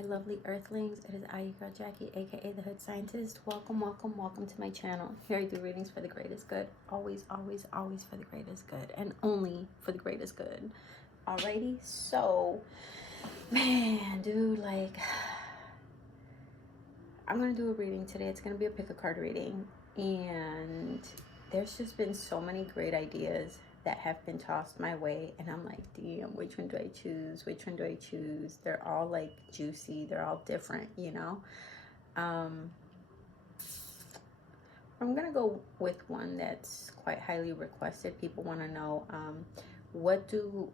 my lovely earthlings. It is I, your girl Jackie, aka the Hood Scientist. Welcome, welcome, welcome to my channel. Here I do readings for the greatest good. Always, always, always for the greatest good, and only for the greatest good. Alrighty, so man, dude, like, I'm gonna do a reading today. It's gonna be a pick a card reading, and there's just been so many great ideas that have been tossed my way, and I'm like, damn, which one do I choose? Which one do I choose? They're all like juicy, they're all different, you know. I'm gonna go with one that's quite highly requested. People want to know, what do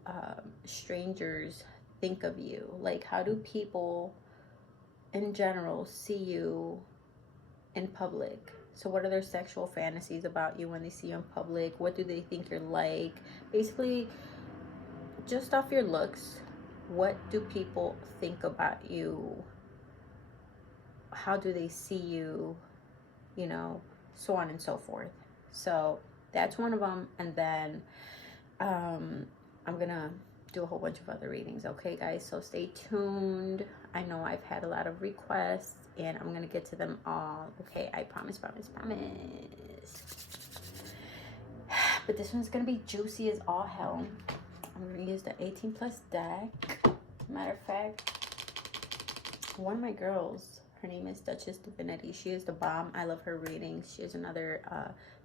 strangers think of you? Like, how do people in general see you in public? So what are their sexual fantasies about you when they see you in public? What do they think you're like? Basically, just off your looks, what do people think about you? How do they see you? You know, so on and so forth. So that's one of them. And then I'm gonna do a whole bunch of other readings. Okay, guys, so stay tuned. I know I've had a lot of requests, and I'm gonna get to them all. Okay, I promise, promise, promise. But this one's gonna be juicy as all hell. I'm gonna use the 18 plus deck. Matter of fact, one of my girls, her name is Duchess Divinity. She is the bomb. I love her readings. She is another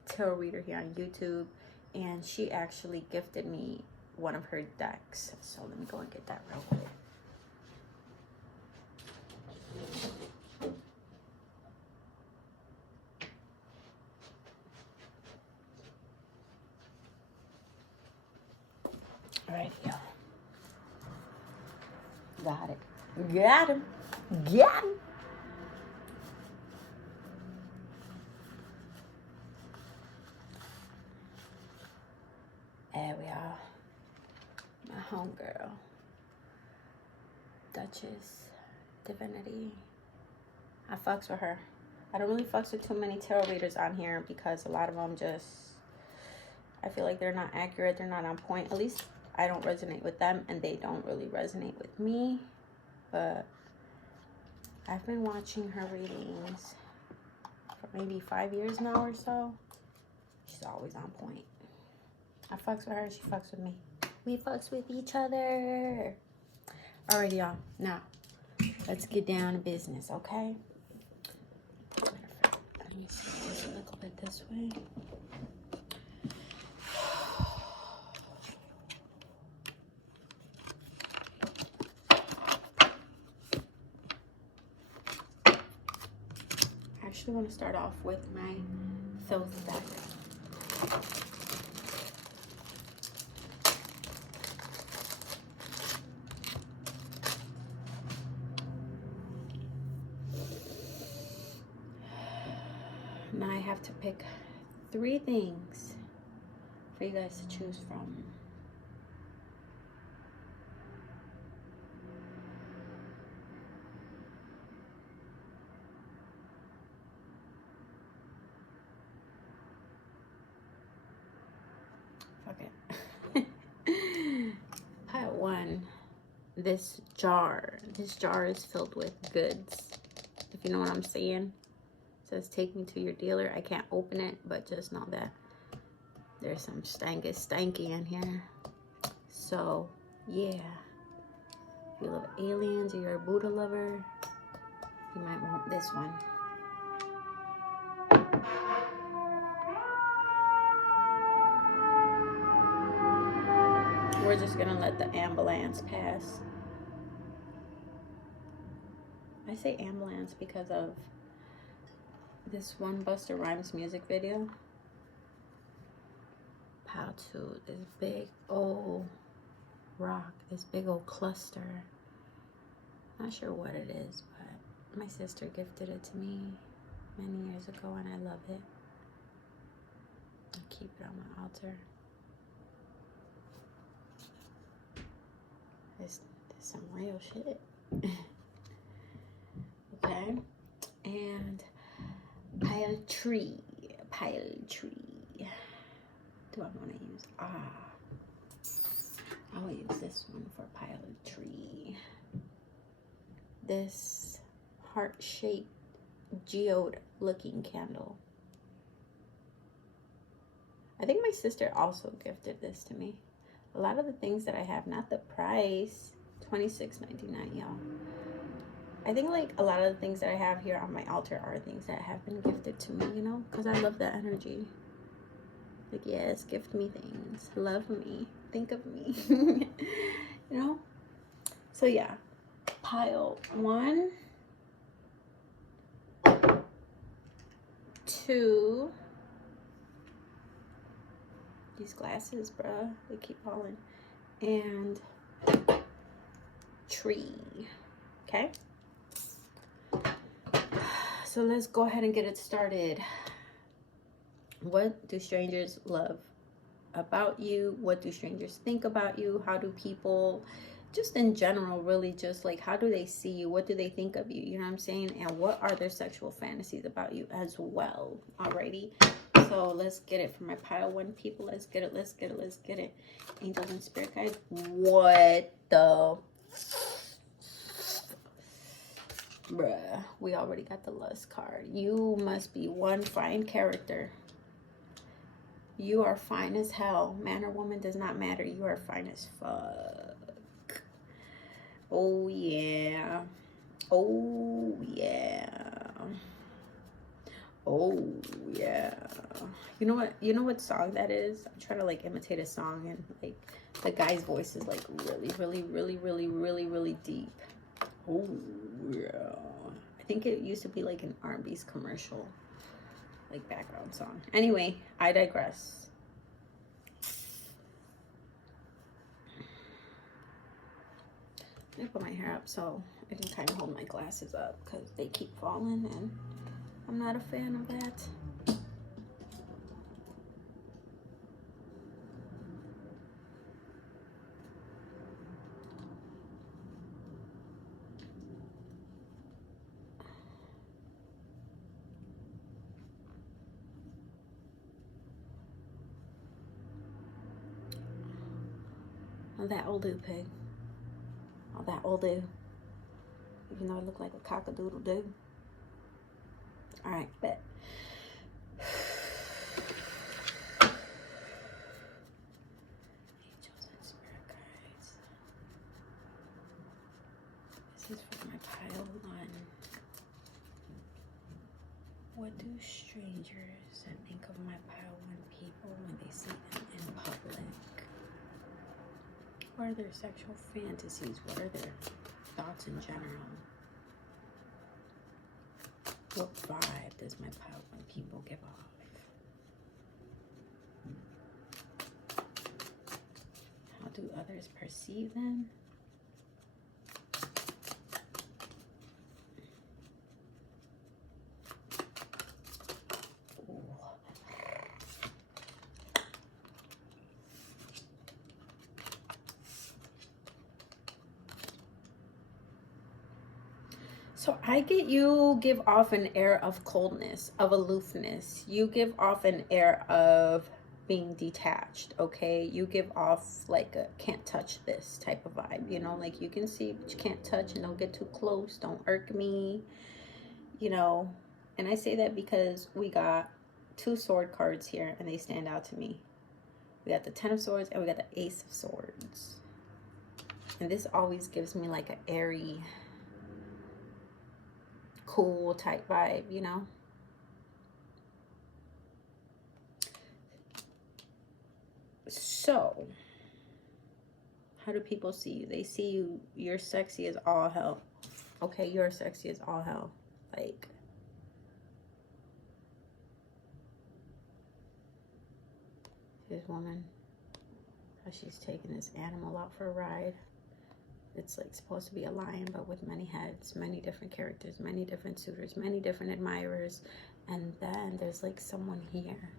tarot reader here on YouTube, and she actually gifted me one of her decks. So let me go and get that real quick. All right, y'all. Got it. Got him. Got him. There we are. My homegirl, Duchess Divinity. I fucks with her. I don't really fucks with too many tarot readers on here because a lot of them just, I feel like they're not accurate, they're not on point. At least I don't resonate with them, and they don't really resonate with me. But I've been watching her readings for maybe 5 years now or so. She's always on point. I fucks with her, she fucks with me. We fucks with each other. Alrighty, y'all. Now, let's get down to business, okay? Let me see this a little bit this way. I actually want to start off with my filth deck. Now I have to pick 3 things for you guys to choose from. Fuck it. Pile 1. This jar is filled with goods, if you know what I'm saying. Says take me to your dealer. I can't open it, but just know that there's some stanky in here. So yeah, if you love aliens or you're a Buddha lover, you might want this one. We're just gonna let the ambulance pass. I say ambulance because of this one Busta Rhymes music video. Pile 2, this big old rock, this big old cluster. Not sure what it is, but my sister gifted it to me many years ago, and I love it. I'll keep it on my altar. This is some real shit. Okay, and pile tree. Do I want to use I will use this one for pile tree. this heart-shaped geode looking candle. I think my sister also gifted this to me. A lot of the things that I have, not the price, $26.99, y'all. I think like a lot of the things that I have here on my altar are things that have been gifted to me, you know, because I love that energy. Like, yes, gift me things, love me, think of me, you know. So yeah, pile 1, 2. These glasses, bruh, they keep falling. And tree. Okay. So let's go ahead and get it started. What do strangers love about you? What do strangers think about you? How do people, just in general, really just like, how do they see you? What do they think of you? You know what I'm saying? And what are their sexual fantasies about you as well? Alrighty. So let's get it for my pile 1 people. Let's get it. Let's get it. Let's get it. Angels and spirit guides. What the... Bruh, we already got the lust card. You must be one fine character. You are fine as hell. Man or woman does not matter. You are fine as fuck. Oh yeah. Oh yeah. Oh yeah. You know what? You know what song that is? I'm trying to like imitate a song, and like the guy's voice is like really deep. Oh yeah. I think it used to be like an R&B's commercial, like background song. Anyway, I digress. I put my hair up so I can kind of hold my glasses up because they keep falling, and I'm not a fan of that. Oh, that will do, pig. Oh, that will do. Even though I look like a cock-a-doodle-doo. All right, bet. Angels and spirit guides. This is for my pile 1. What do strangers think of my pile 1 people when they see them in public? What are their sexual fantasies? What are their thoughts in general? What vibe does my pile 1 people give off? How do others perceive them? So I get you give off an air of coldness, of aloofness. You give off an air of being detached, okay? You give off like a can't touch this type of vibe, you know? Like you can see, but you can't touch, and don't get too close. Don't irk me, you know? And I say that because we got 2 sword cards here, and they stand out to me. We got the 10 of swords, and we got the Ace of swords. And this always gives me like an airy, cool type vibe, you know. So how do people see you? They see you, you're sexy as all hell. Okay, you're sexy as all hell. Like, this woman, how she's taking this animal out for a ride. It's like supposed to be a lion, but with many heads, many different characters, many different suitors, many different admirers. And then there's like someone here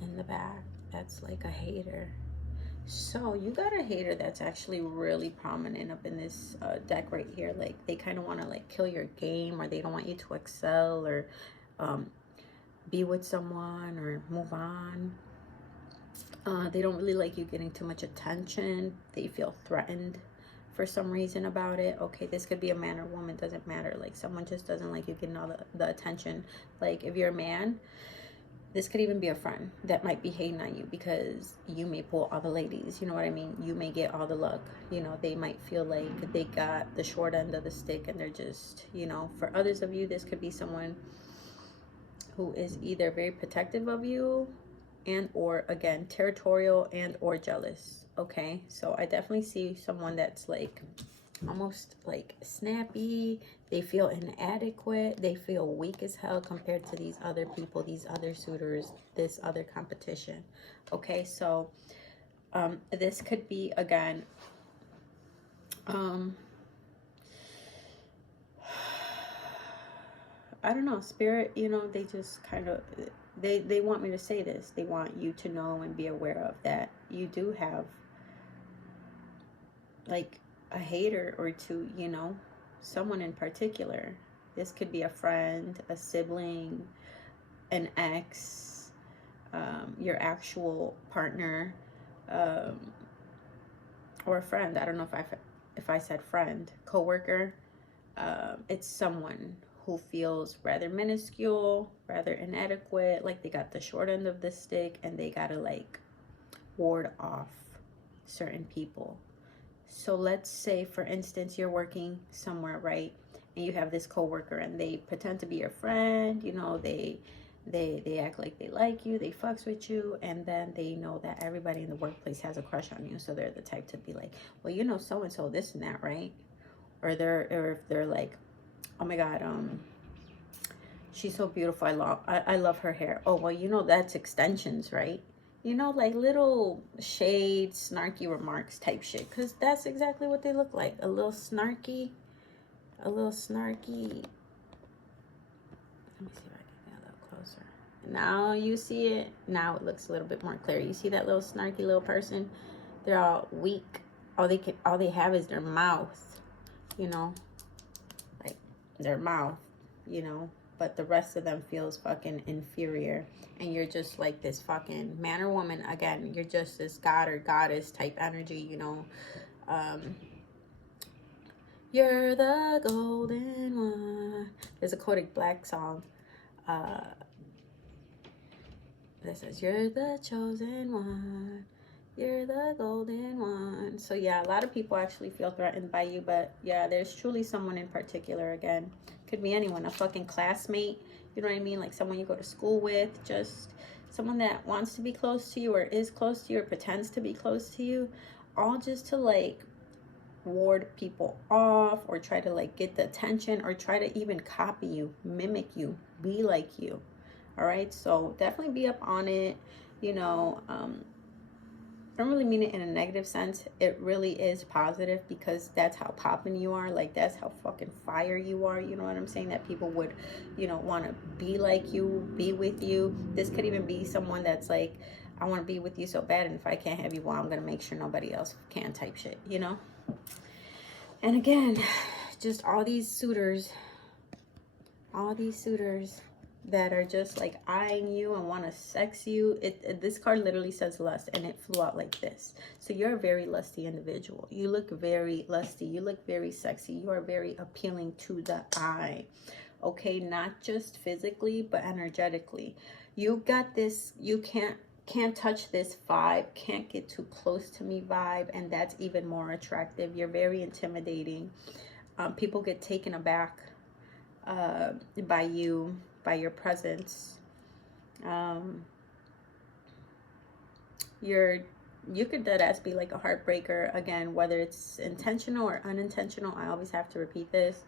in the back that's like a hater. So you got a hater that's actually really prominent up in this deck right here. Like they kind of want to like kill your game, or they don't want you to excel, or be with someone, or move on. They don't really like you getting too much attention. They feel threatened for some reason about it. Okay, this could be a man or woman, doesn't matter. Like someone just doesn't like you getting all the attention. Like if you're a man, this could even be a friend that might be hating on you because you may pull all the ladies. You know what I mean? You may get all the luck. You know, they might feel like they got the short end of the stick and they're just, you know, for others of you, this could be someone who is either very protective of you and or, again, territorial and or jealous. Okay, so I definitely see someone that's like almost like snappy. They feel inadequate. They feel weak as hell compared to these other people, these other suitors, this other competition. Okay, so this could be, again, I don't know, spirit, you know, they just kind of, they want me to say this. They want you to know and be aware of that you do have like a hater or two, you know, someone in particular. This could be a friend, a sibling, an ex, your actual partner, or a friend. I don't know if I said friend, coworker. It's someone who feels rather minuscule, rather inadequate, like they got the short end of the stick and they gotta like ward off certain people. So let's say, for instance, you're working somewhere, right? And you have this coworker and they pretend to be your friend, you know, they act like they like you, they fucks with you, and then they know that everybody in the workplace has a crush on you. So they're the type to be like, well, you know, so and so this and that, right? Or if they're like, oh my god, she's so beautiful, I love her hair. Oh, well, you know, that's extensions, right? You know, like little shade, snarky remarks type shit. Because that's exactly what they look like. A little snarky. A little snarky. Let me see if I can get a little closer. Now you see it. Now it looks a little bit more clear. You see that little snarky little person? They're all weak. All they have is their mouth. You know? Like, their mouth. You know? But the rest of them feels fucking inferior. And you're just like this fucking man or woman. Again, you're just this god or goddess type energy, you know. You're the golden one. There's a Kodak Black song that says, you're the chosen one. You're the golden one. So yeah, a lot of people actually feel threatened by you. But yeah, there's truly someone in particular, again. Could be anyone, a fucking classmate, you know what I mean? Like someone you go to school with, just someone that wants to be close to you or is close to you or pretends to be close to you, all just to like ward people off or try to like get the attention or try to even copy you, mimic you, be like you. All right, so definitely be up on it, you know. I don't really mean it in a negative sense. It really is positive because that's how popping you are. Like, that's how fucking fire you are. You know what I'm saying? That people would, you know, want to be like you, be with you. This could even be someone that's like, I want to be with you so bad, and if I can't have you, well, I'm going to make sure nobody else can type shit, you know? And again, just all these suitors that are just like eyeing you and want to sex you. This card literally says lust, and it flew out like this. So you're a very lusty individual. You look very lusty. You look very sexy. You are very appealing to the eye. Okay, not just physically, but energetically. You got this, you can't touch this vibe, can't get too close to me vibe, and that's even more attractive. You're very intimidating. People get taken aback by you, by your presence. You could deadass be like a heartbreaker. Again, whether it's intentional or unintentional, I always have to repeat this,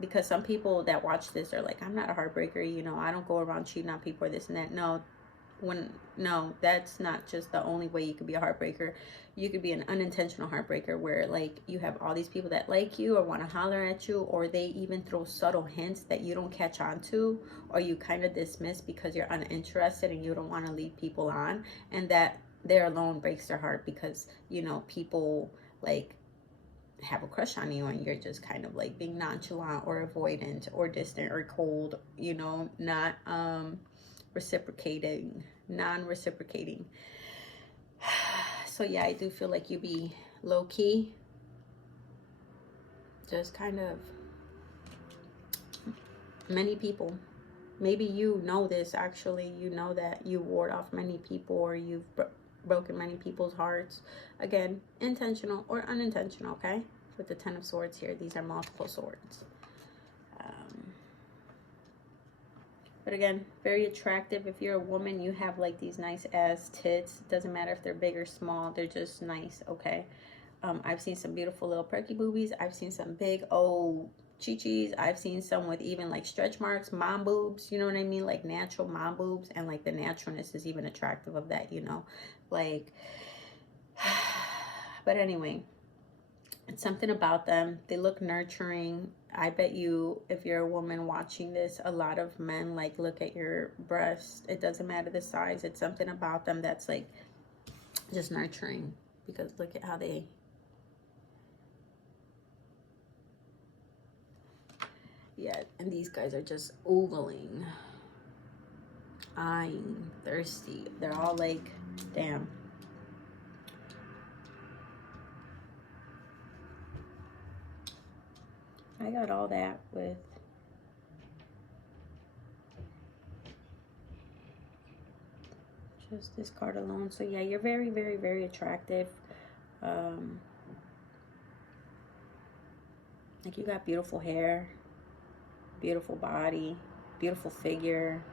because some people that watch this are like, I'm not a heartbreaker, you know, I don't go around cheating on people or this and that. No, that's not just the only way you could be a heartbreaker. You could be an unintentional heartbreaker where like you have all these people that like you or want to holler at you, or they even throw subtle hints that you don't catch on to, or you kind of dismiss because you're uninterested and you don't want to lead people on, and that there alone breaks their heart because, you know, people like have a crush on you and you're just kind of like being nonchalant or avoidant or distant or cold, you know, not non-reciprocating. So yeah, I do feel like you be low-key, just kind of many people. Maybe you know this actually. You know that you ward off many people, or you've broken many people's hearts. Again, intentional or unintentional, okay? With the Ten of Swords here, these are multiple swords. But again, very attractive. If you're a woman, you have like these nice ass tits. Doesn't matter if they're big or small. They're just nice, okay? I've seen some beautiful little perky boobies. I've seen some big old chi-chis. I've seen some with even like stretch marks, mom boobs. You know what I mean? Like natural mom boobs. And like the naturalness is even attractive of that, you know? Like, but anyway, it's something about them. They look nurturing. I bet you, if you're a woman watching this, a lot of men like look at your breast. It doesn't matter the size. It's something about them that's like just nurturing, because look at how they, yeah, and these guys are just ogling, eyeing, thirsty. They're all like, damn. I got all that with just this card alone. So yeah, you're very, very, very attractive. Like you got beautiful hair, beautiful body, beautiful figure.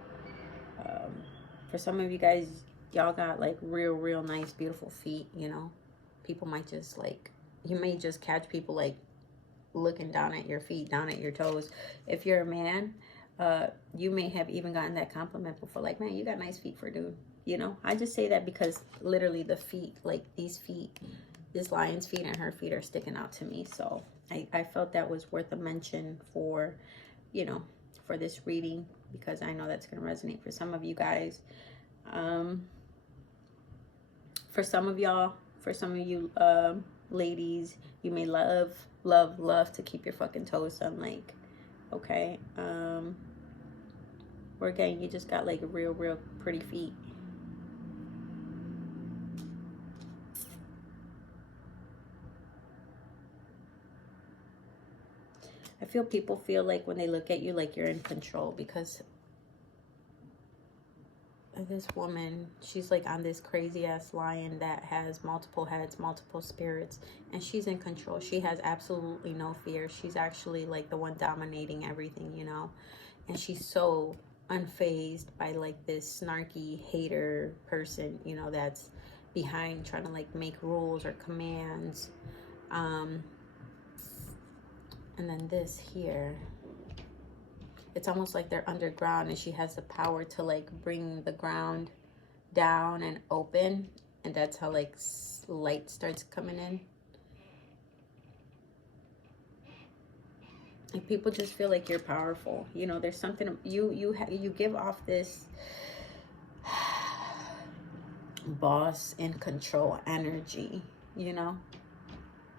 For some of you guys, y'all got like real nice, beautiful feet, you know. People might just like, you may just catch people like looking down at your feet, down at your toes. If you're a man, you may have even gotten that compliment before, like, man, you got nice feet for a dude, you know. I just say that because literally the feet, like these feet, this lion's feet and her feet are sticking out to me. So I felt that was worth a mention for, you know, for this reading, because I know that's going to resonate for some of you guys. For some of y'all, for some of you ladies, you may love to keep your fucking toes done, like, okay. Or again, you just got like real pretty feet. I feel people feel like when they look at you, like you're in control, because this woman, she's like on this crazy ass lion that has multiple heads, multiple spirits, and she's in control. She has absolutely no fear. She's actually like the one dominating everything, you know. And she's so unfazed by like this snarky hater person, you know, that's behind trying to like make rules or commands. And then this here, it's almost like they're underground, and she has the power to like bring the ground down and open, and that's how like light starts coming in. And people just feel like you're powerful, you know. There's something you give off this boss in control energy, you know.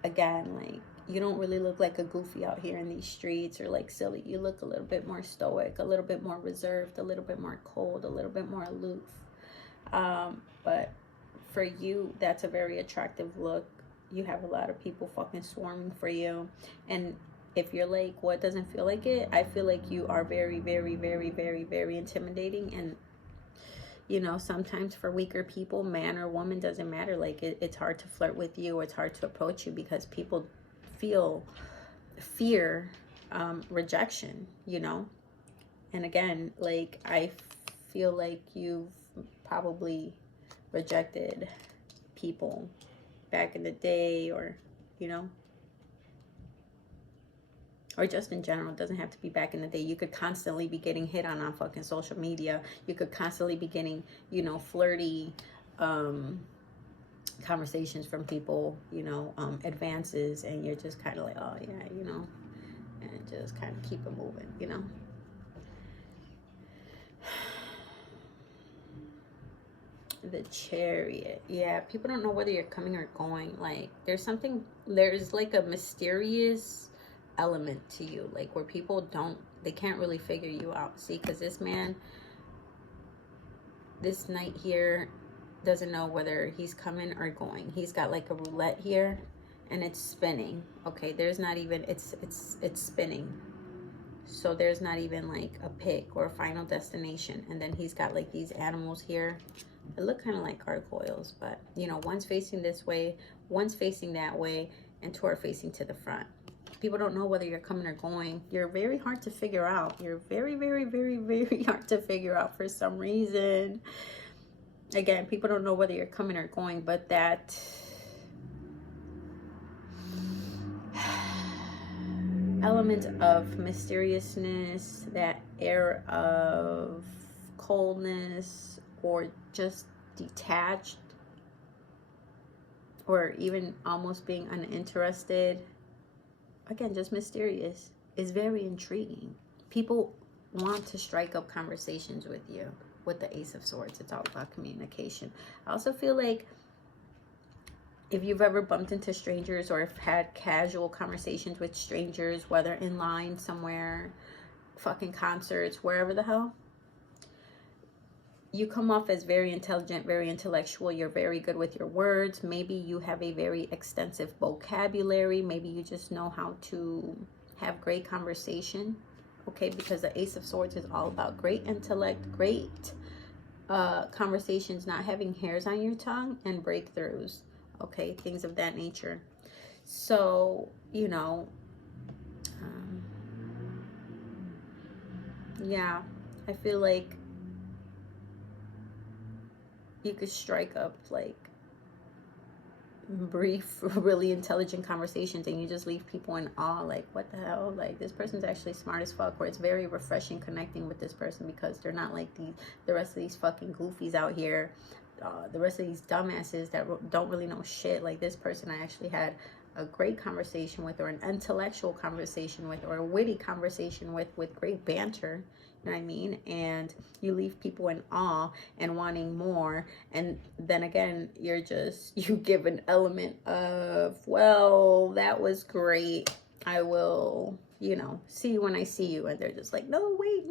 Again, like, you don't really look like a goofy out here in these streets or like silly. You look a little bit more stoic, a little bit more reserved, a little bit more cold, a little bit more aloof. But for you, that's a very attractive look. You have a lot of people fucking swarming for you. And if you're like, what doesn't feel like it? I feel like you are very, very, very, very, very intimidating. And, you know, sometimes for weaker people, man or woman, doesn't matter. Like, it's hard to flirt with you, or it's hard to approach you, because people fear rejection, you know. And again, like, I feel like you've probably rejected people back in the day, or, you know, or just in general. It doesn't have to be back in the day. You could constantly be getting hit on fucking social media. You could constantly be getting, you know, flirty conversations from people, you know, advances, and you're just kind of like, oh yeah, you know, and just kind of keep it moving, you know. The Chariot. Yeah, people don't know whether you're coming or going. Like, there's like a mysterious element to you, like, where people they can't really figure you out. See, because this man, this knight here, doesn't know whether he's coming or going. He's got like a roulette here, and it's spinning. Okay, there's not even, it's spinning. So there's not even like a pick or a final destination. And then he's got like these animals here. It look kind of like gargoyles, but you know, one's facing this way, one's facing that way, and two are facing to the front. People don't know whether you're coming or going. You're very hard to figure out. You're very, very, very, very hard to figure out for some reason. Again, people don't know whether you're coming or going, but that element of mysteriousness, that air of coldness, or just detached, or even almost being uninterested, again, just mysterious, is very intriguing. People want to strike up conversations with you. With the Ace of Swords, it's all about communication. I also feel like if you've ever bumped into strangers or have had casual conversations with strangers, whether in line somewhere, fucking concerts, wherever the hell, you come off as very intelligent, very intellectual. You're very good with your words. Maybe you have a very extensive vocabulary. Maybe you just know how to have great conversation. Okay, because the Ace of Swords is all about great intellect, great conversations, not having hairs on your tongue, and breakthroughs. Okay, things of that nature. So, you know, yeah, I feel like you could strike up like brief, really intelligent conversations, and you just leave people in awe, like, what the hell, like, this person's actually smart as fuck. Or it's very refreshing connecting with this person because they're not like the rest of these fucking goofies out here, the rest of these dumbasses that don't really know shit. Like, this person I actually had a great conversation with, or an intellectual conversation with, or a witty conversation with great banter. You know what I mean? And you leave people in awe and wanting more. And then again, you give an element of, well, that was great. I will, you know, see you when I see you. And they're just like, no, wait,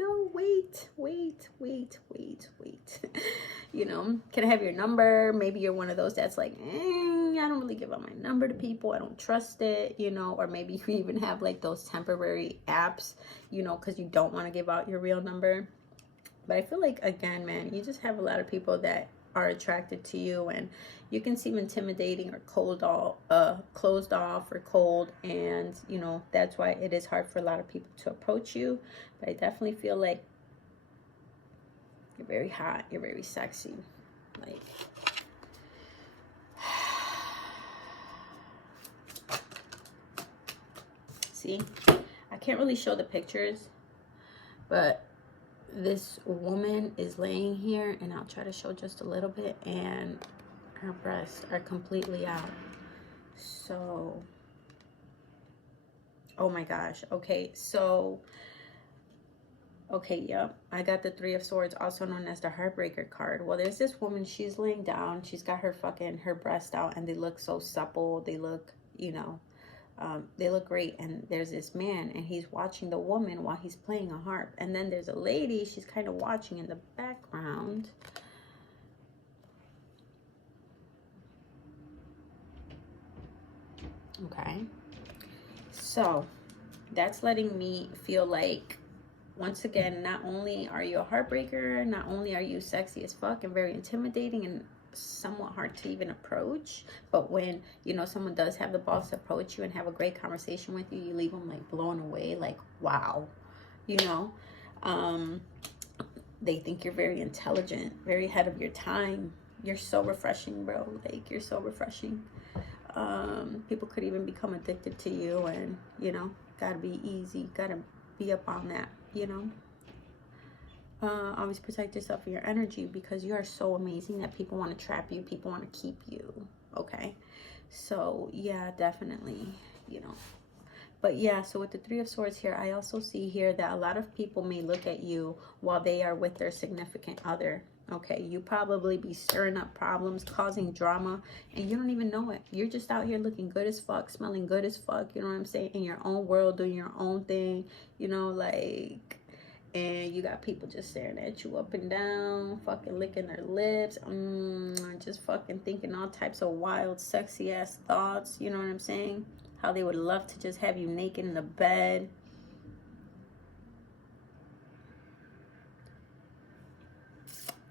you know, can I have your number? Maybe you're one of those that's like, I don't really give out my number to people. I don't trust it, you know. Or maybe you even have like those temporary apps, you know, because you don't want to give out your real number. But I feel like, again, man, you just have a lot of people that are attracted to you, and you can seem intimidating or closed off or cold, and you know, that's why it is hard for a lot of people to approach you. But I definitely feel like you're very hot, you're very sexy, like, see, I can't really show the pictures, but this woman is laying here, and I'll try to show just a little bit, and her breasts are completely out. So, oh my gosh. Okay, so, okay, yep, I got the Three of Swords, also known as the Heartbreaker card. Well, there's this woman, she's laying down, she's got her breast out, and they look so supple, they look, you know, they look great. And there's this man, and he's watching the woman while he's playing a harp. And then there's a lady, she's kind of watching in the background. Okay, so that's letting me feel like, once again, not only are you a heartbreaker, not only are you sexy as fuck and very intimidating and somewhat hard to even approach, but when, you know, someone does have the balls to approach you and have a great conversation with you, you leave them like blown away, like, wow, you know. They think you're very intelligent, very ahead of your time. You're so refreshing, bro. Like, you're so refreshing. People could even become addicted to you, and, you know, gotta be easy, gotta be up on that, you know. Always protect yourself and your energy, because you are so amazing that people want to trap you, people want to keep you. Okay, so yeah, definitely, you know. But yeah, so with the Three of Swords here, I also see here that a lot of people may look at you while they are with their significant other. Okay, you probably be stirring up problems, causing drama, and you don't even know it. You're just out here looking good as fuck, smelling good as fuck, you know what I'm saying, in your own world, doing your own thing, you know, like, And you got people just staring at you up and down, fucking licking their lips, just fucking thinking all types of wild, sexy ass thoughts. You know what I'm saying? How they would love to just have you naked in the bed.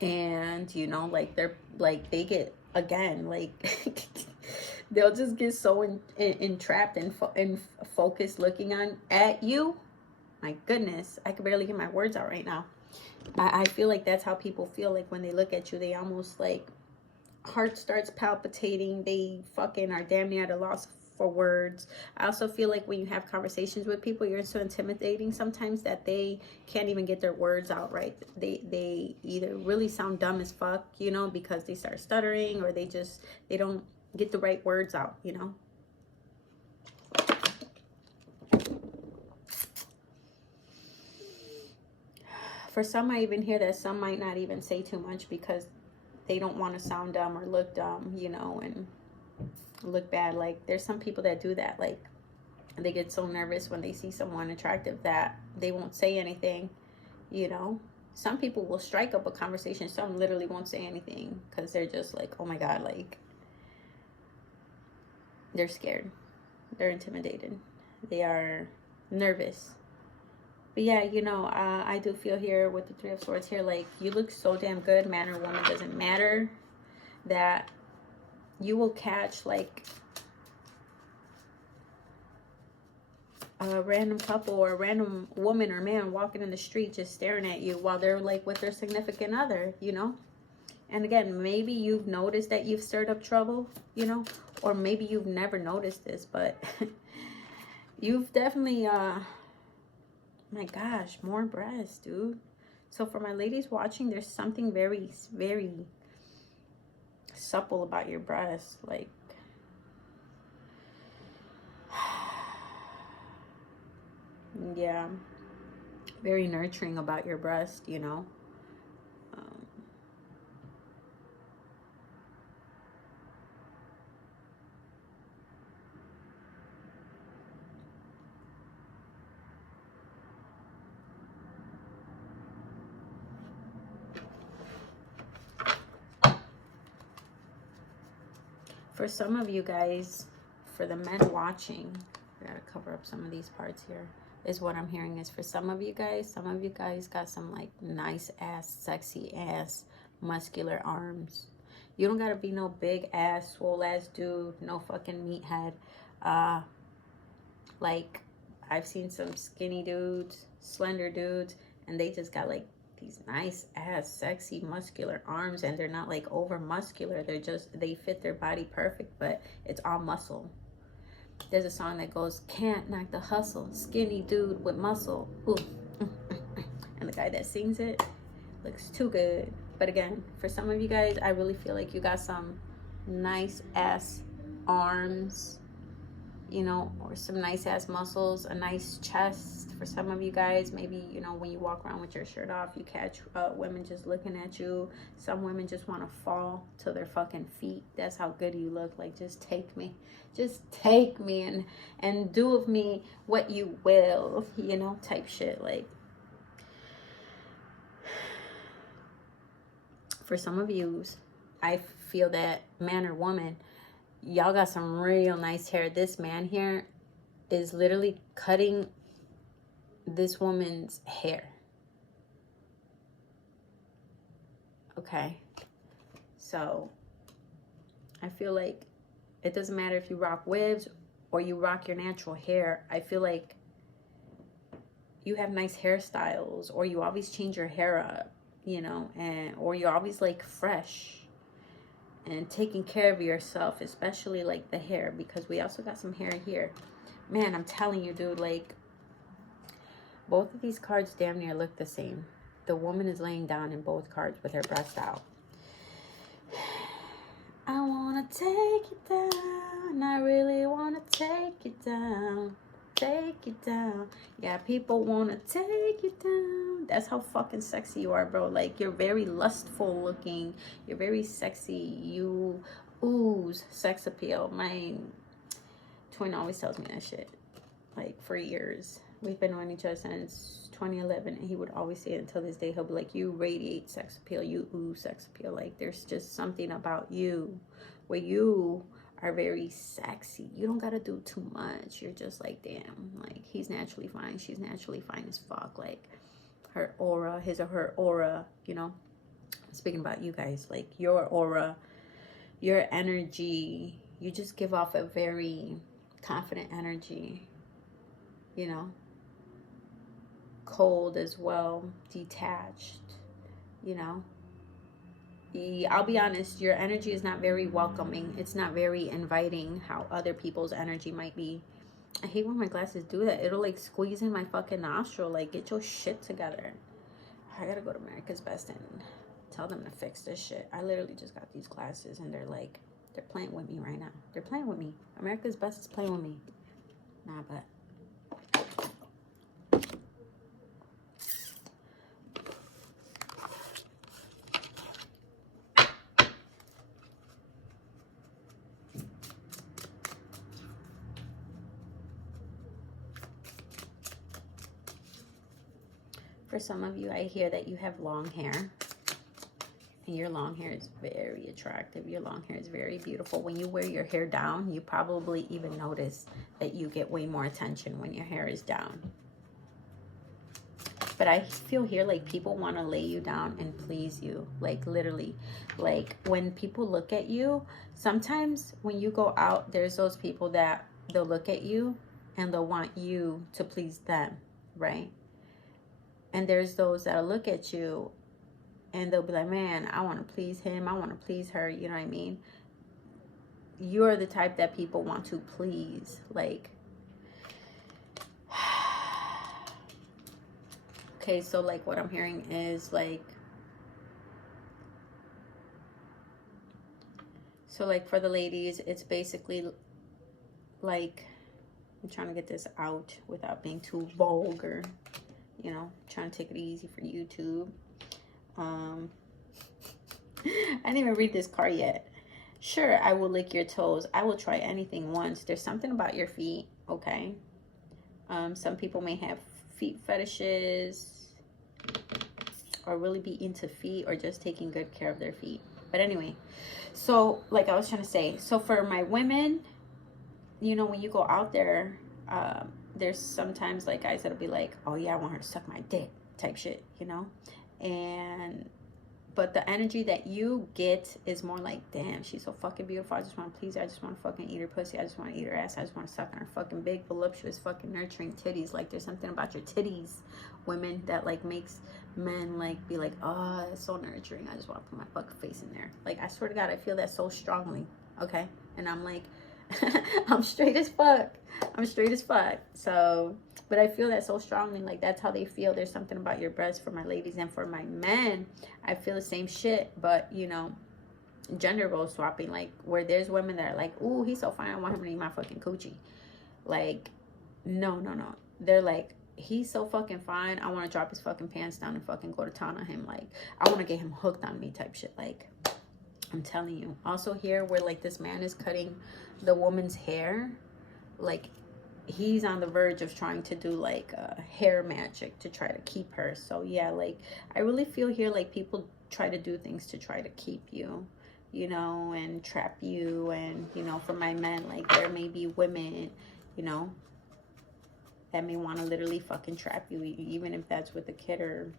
And, you know, like they're like, they get, again, like, they'll just get so entrapped and focused looking at you. My goodness, I could barely get my words out right now. I feel like that's how people feel like when they look at you. They almost like, heart starts palpitating. They fucking are damn near at a loss for words. I also feel like when you have conversations with people, you're so intimidating sometimes that they can't even get their words out right. They either really sound dumb as fuck, you know, because they start stuttering, or they don't get the right words out, you know. For some, I even hear that some might not even say too much because they don't want to sound dumb or look dumb, you know, and look bad. Like, there's some people that do that. Like, they get so nervous when they see someone attractive that they won't say anything, you know. Some people will strike up a conversation. Some literally won't say anything because they're just like, oh my God, like, they're scared. They're intimidated. They are nervous. But yeah, you know, I do feel here with the Three of Swords here, like, you look so damn good, man or woman, doesn't matter, that you will catch, like, a random couple or a random woman or man walking in the street just staring at you while they're, like, with their significant other, you know? And again, maybe you've noticed that you've stirred up trouble, you know? Or maybe you've never noticed this, but you've definitely, my gosh, more breasts, dude. So for my ladies watching, there's something very, very supple about your breasts. Like, yeah, very nurturing about your breast, you know. For some of you guys, for the men watching, I gotta cover up some of these parts here, is what I'm hearing is for some of you guys got some like nice ass, sexy ass, muscular arms. You don't gotta be no big ass, swole ass dude, no fucking meathead. Like, I've seen some skinny dudes, slender dudes, and they just got like these nice ass, sexy, muscular arms, and they're not like over muscular. They're just, they fit their body perfect, but it's all muscle. There's a song that goes, can't knock the hustle, skinny dude with muscle. Ooh. And the guy that sings it looks too good. But again, for some of you guys, I really feel like you got some nice ass arms, you know, or some nice ass muscles, a nice chest. For some of you guys, maybe, you know, when you walk around with your shirt off, you catch women just looking at you. Some women just want to fall to their fucking feet. That's how good you look. Like, just take me and do of me what you will, you know, type shit. Like, for some of you, I feel that man or woman, y'all got some real nice hair. This man here is literally cutting this woman's hair. Okay, so I feel like it doesn't matter if you rock waves or you rock your natural hair. I feel like you have nice hairstyles, or you always change your hair up, you know, and or you're always like fresh and taking care of yourself, especially like the hair, because we also got some hair here. Man, I'm telling you, dude, like, both of these cards damn near look the same. The woman is laying down in both cards with her breast out. I want to take it down. I really want to take it down. Take it down. Yeah, people want to take it down. That's how fucking sexy you are, bro. Like, you're very lustful looking. You're very sexy. You ooze sex appeal. My twin always tells me that shit, like, for years. We've been on each other since 2011, and he would always say it until this day. He'll be like, you radiate sex appeal, you ooh sex appeal. Like, there's just something about you where you are very sexy. You don't gotta do too much. You're just like, damn, like, he's naturally fine, she's naturally fine as fuck. Like, her aura, his or her aura, you know. Speaking about you guys, like, your aura, your energy, you just give off a very confident energy, you know. Cold as well, detached, you know. I'll be honest, your energy is not very welcoming. It's not very inviting how other people's energy might be. I hate when my glasses do that. It'll like squeeze in my fucking nostril. Like, get your shit together. I gotta go to America's Best and tell them to fix this shit. I literally just got these glasses and they're like, they're playing with me right now. They're playing with me. America's Best is playing with me. Nah, but for some of you, I hear that you have long hair. And your long hair is very attractive. Your long hair is very beautiful. When you wear your hair down, you probably even notice that you get way more attention when your hair is down. But I feel here like people want to lay you down and please you. Like, literally. Like, when people look at you, sometimes when you go out, there's those people that they'll look at you and they'll want you to please them, right? And there's those that'll look at you and they'll be like, man, I want to please him. I want to please her. You know what I mean? You're the type that people want to please. Like, okay, so like what I'm hearing is like, so like for the ladies, it's basically like, I'm trying to get this out without being too vulgar, you know, trying to take it easy for YouTube. I didn't even read this card yet. Sure, I will lick your toes. I will try anything once. There's something about your feet, okay? Some people may have feet fetishes or really be into feet or just taking good care of their feet. But anyway, so like I was trying to say, so for my women, you know, when you go out there, there's sometimes like guys that'll be like, oh yeah, I want her to suck my dick type shit, you know? But the energy that you get is more like, damn, she's so fucking beautiful. I just want to please her. I just want to fucking eat her pussy. I just want to eat her ass. I just want to suck on her fucking big, voluptuous, fucking nurturing titties. Like, there's something about your titties, women, that like makes men like be like, oh, it's so nurturing. I just want to put my fucking face in there. Like, I swear to God, I feel that so strongly. Okay, and I'm like, I'm straight as fuck. I'm straight as fuck. So, but I feel that so strongly. Like, that's how they feel. There's something about your breasts for my ladies, and for my men, I feel the same shit. But, you know, gender role swapping, like, where there's women that are like, ooh, he's so fine, I want him to eat my fucking coochie. Like, no. They're like, he's so fucking fine, I want to drop his fucking pants down and fucking go to town on him. Like, I want to get him hooked on me type shit. Like, I'm telling you. Also here, where like this man is cutting the woman's hair, like, he's on the verge of trying to do like hair magic to try to keep her. So yeah, like, I really feel here like people try to do things to try to keep you, you know, and trap you. And, you know, for my men, like, there may be women, you know, that may want to literally fucking trap you, even if that's with a kid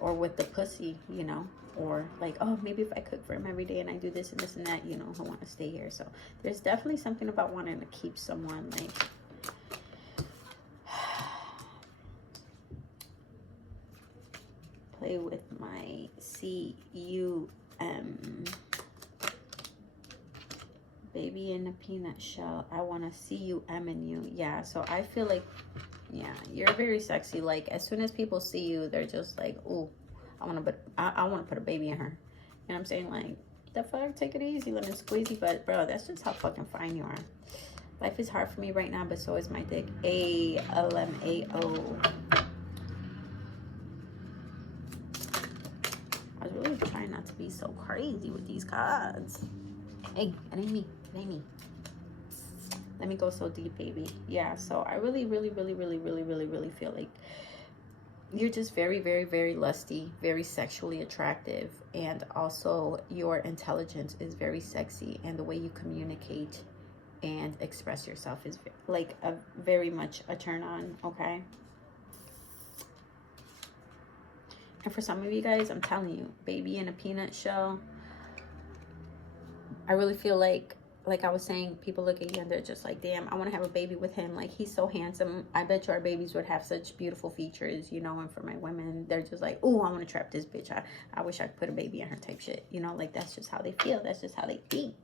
or with the pussy, you know. Or like, oh, maybe if I cook for him every day and I do this and this and that, you know, he'll want to stay here. So there's definitely something about wanting to keep someone. Like, play with my C-U-M. Baby in a peanut shell. I want to C-U-M in you. Yeah, so I feel like, yeah, you're very sexy. Like, as soon as people see you, they're just like, ooh, I want to put a baby in her. You know what I'm saying? Like, the fuck, take it easy, lemon squeezy. But bro, that's just how fucking fine you are. Life is hard for me right now, but so is my dick. A-L-M-A-O. I was really trying not to be so crazy with these cards. Hey, it ain't me. It ain't me. Let me go so deep, baby. Yeah, so I really, really, really, really, really, really, really feel like you're just very, very, very lusty, very sexually attractive, and also your intelligence is very sexy, and the way you communicate and express yourself is like a very much a turn on. Okay. And for some of you guys, I'm telling you, baby in a peanut shell, I really feel like I was saying, people look at you and they're just like, damn, I want to have a baby with him. Like, he's so handsome. I bet you our babies would have such beautiful features, you know. And for my women, they're just like, oh, I want to trap this bitch. I wish I could put a baby in her type shit. You know, like, that's just how they feel. That's just how they think.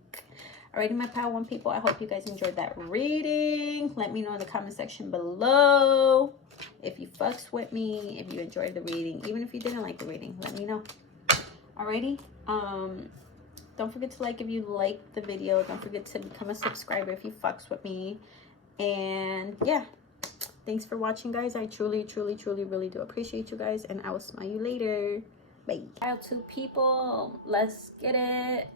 Alrighty, my Pile 1 people, I hope you guys enjoyed that reading. Let me know in the comment section below if you fucks with me, if you enjoyed the reading. Even if you didn't like the reading, let me know. Alrighty. Don't forget to like if you liked the video. Don't forget to become a subscriber if you fucks with me. And yeah, thanks for watching, guys. I truly, truly, truly, really do appreciate you guys. And I will smile you later. Bye. Pile 2 people, let's get it.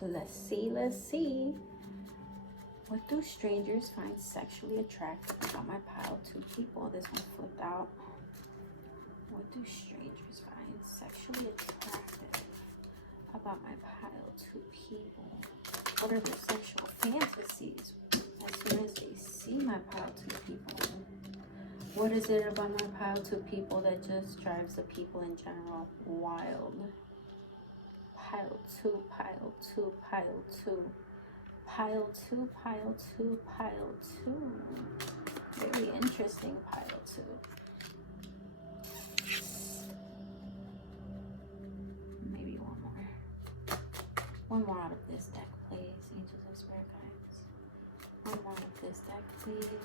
Let's see, let's see. What do strangers find sexually attractive about my Pile 2 people? This one flipped out. What do strangers find sexually attractive about my Pile 2 people? What are their sexual fantasies as soon as they see my Pile 2 people? What is it about my Pile 2 people that just drives the people in general wild? Pile 2, Pile 2, Pile 2. Pile 2, Pile 2, Pile 2. Very interesting, Pile 2. Maybe one more. One more out of this deck, please. Angels of Spirit Guides. One more out of this deck, please.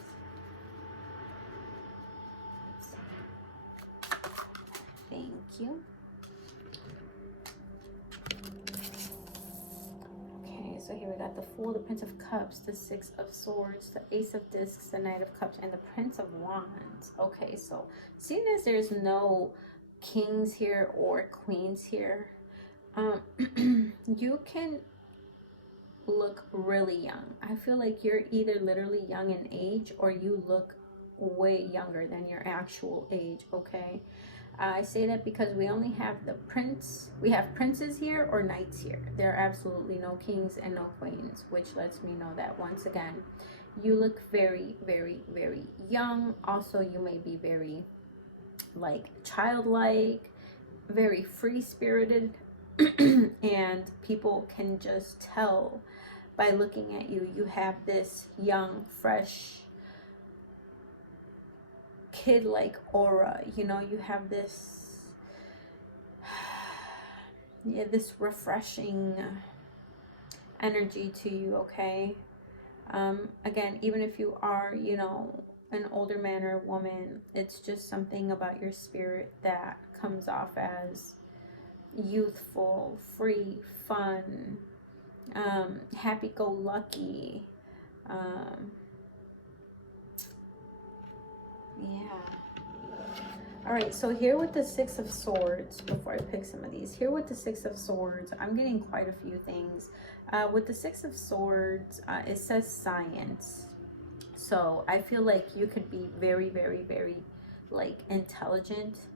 Let's see. Thank you. Okay, so here we got the Fool, the Prince of Cups, the Six of Swords, the Ace of Discs, the Knight of Cups, and the Prince of Wands. Okay, so seeing as there's no kings here or queens here, you can look really young. I feel like you're either literally young in age or you look way younger than your actual age. Okay, I say that because we only have the prince. We have princes here or knights here. There are absolutely no kings and no queens, which lets me know that once again you look very, very, very young. Also, you may be very like childlike, very free-spirited, and people can just tell by looking at you. You have this young, fresh, kid-like aura. You know, you have this yeah, this refreshing energy to you. Okay, again, even if you are, you know, an older man or woman, it's just something about your spirit that comes off as youthful, free, fun, happy-go-lucky. Yeah. All right, so here with the Six of Swords, before I pick some of these, here with the Six of Swords, I'm getting quite a few things. With the Six of Swords, it says science. So I feel like you could be very, very, very, like, intelligent.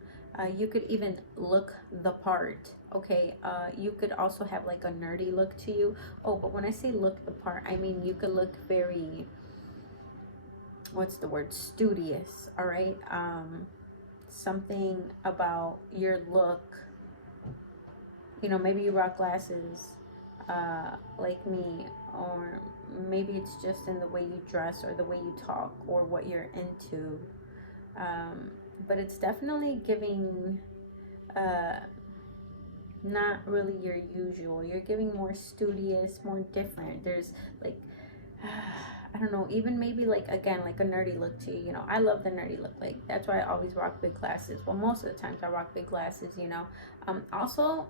You could even look the part. Okay, you could also have like a nerdy look to you. Oh, but when I say look the part, I mean you could look very, what's the word, studious. All right, something about your look, you know, maybe you rock glasses like me, or maybe it's just in the way you dress or the way you talk or what you're into. But it's definitely giving not really your usual. You're giving more studious, more different. There's like I don't know, even maybe like, again, like a nerdy look to you. You know, I love the nerdy look. Like, that's why I always rock big glasses. Well, most of the times I rock big glasses, you know. Also,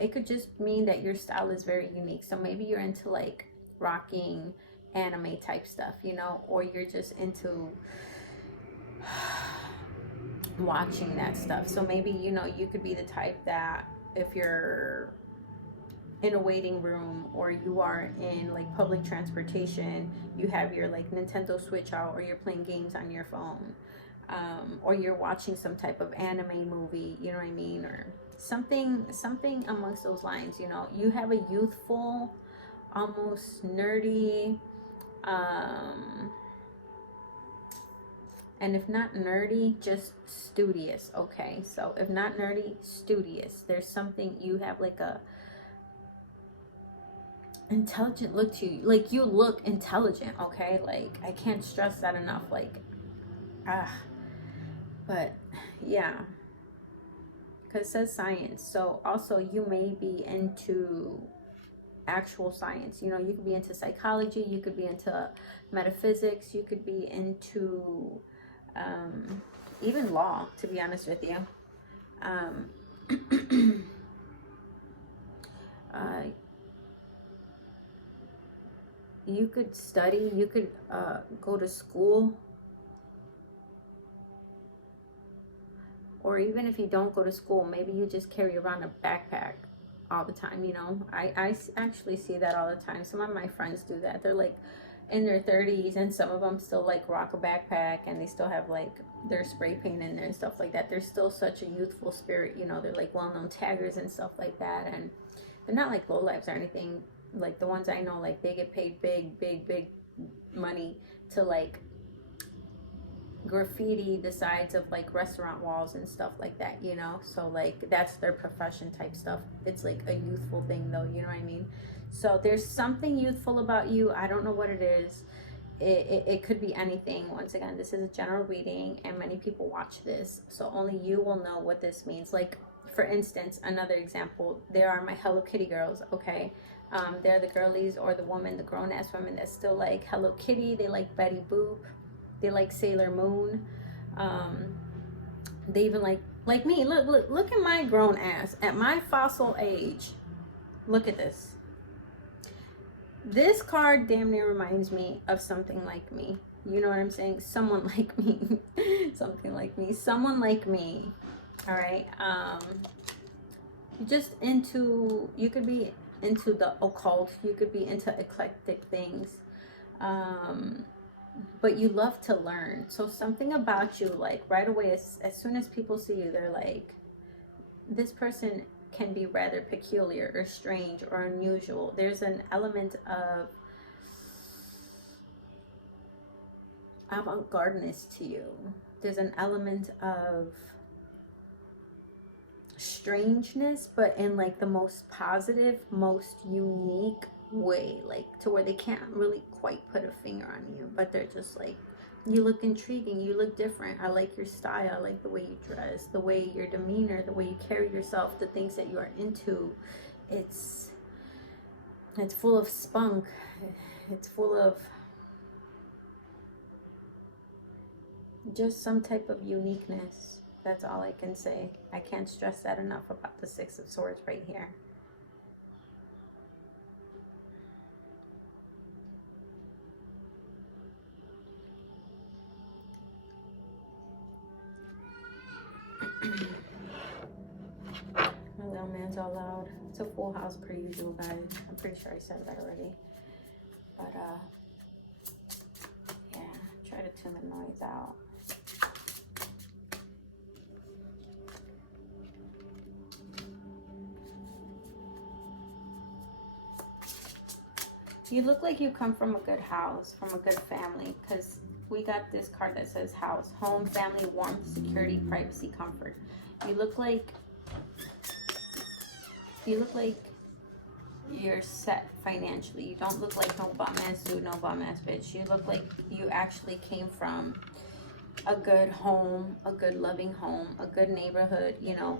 it could just mean that your style is very unique. So maybe you're into like rocking anime type stuff, you know, or you're just into watching that stuff. So maybe, you know, you could be the type that if you're in a waiting room, or you are in like public transportation, you have your like Nintendo Switch out, or you're playing games on your phone, or you're watching some type of anime movie, you know what I mean, or something amongst those lines. You know, you have a youthful, almost nerdy, and if not nerdy, just studious. Okay, so if not nerdy, studious. There's something, you have like a intelligent look to you. Like, you look intelligent. Okay, like I can't stress that enough. Like, but yeah, because it says science. So also, you may be into actual science. You know, you could be into psychology, you could be into metaphysics, you could be into even law, to be honest with you. You could study, you could go to school, or even if you don't go to school, maybe you just carry around a backpack all the time. You know, I actually see that all the time. Some of my friends do that. They're like in their 30s, and some of them still like rock a backpack, and they still have like their spray paint in there and stuff like that. They're still such a youthful spirit. You know, they're like well-known taggers and stuff like that, and they're not like lowlifes or anything. Like the ones I know, like they get paid big money to like graffiti the sides of like restaurant walls and stuff like that, you know. So like that's their profession type stuff. It's like a youthful thing though, you know what I mean? So there's something youthful about you. I don't know what it is. It could be anything. Once again, this is a general reading, and many people watch this, so only you will know what this means. Like, for instance, another example, there are my Hello Kitty girls. Okay, they're the girlies, or the woman, the grown-ass women that still like Hello Kitty. They like Betty Boop, they like Sailor Moon, they even like me. Look at my grown ass at my fossil age. Look at this. This card damn near reminds me of something like me. You know what I'm saying? Someone like me. Something like me. Someone like me. All right. Just into, you could be into the occult. You could be into eclectic things. But you love to learn. So something about you, like right away, as soon as people see you, they're like, this person can be rather peculiar or strange or unusual. There's an element of avant-gardeness to you. There's an element of strangeness, but in like the most positive, most unique way, like to where they can't really quite put a finger on you, but they're just like, you look intriguing, you look different, I like your style, I like the way you dress, the way your demeanor, the way you carry yourself, the things that you are into. It's full of spunk, it's full of just some type of uniqueness. That's all I can say. I can't stress that enough about the Six of Swords right here. My little man's all loud. It's a full house per usual, guys. I'm pretty sure I said that already. But yeah, try to tune the noise out. You look like you come from a good house, from a good family, because we got this card that says house, home, family, warmth, security, privacy, comfort. You look like you're set financially. You don't look like no bum ass dude, no bum ass bitch. You look like you actually came from a good home, a good loving home, a good neighborhood, you know.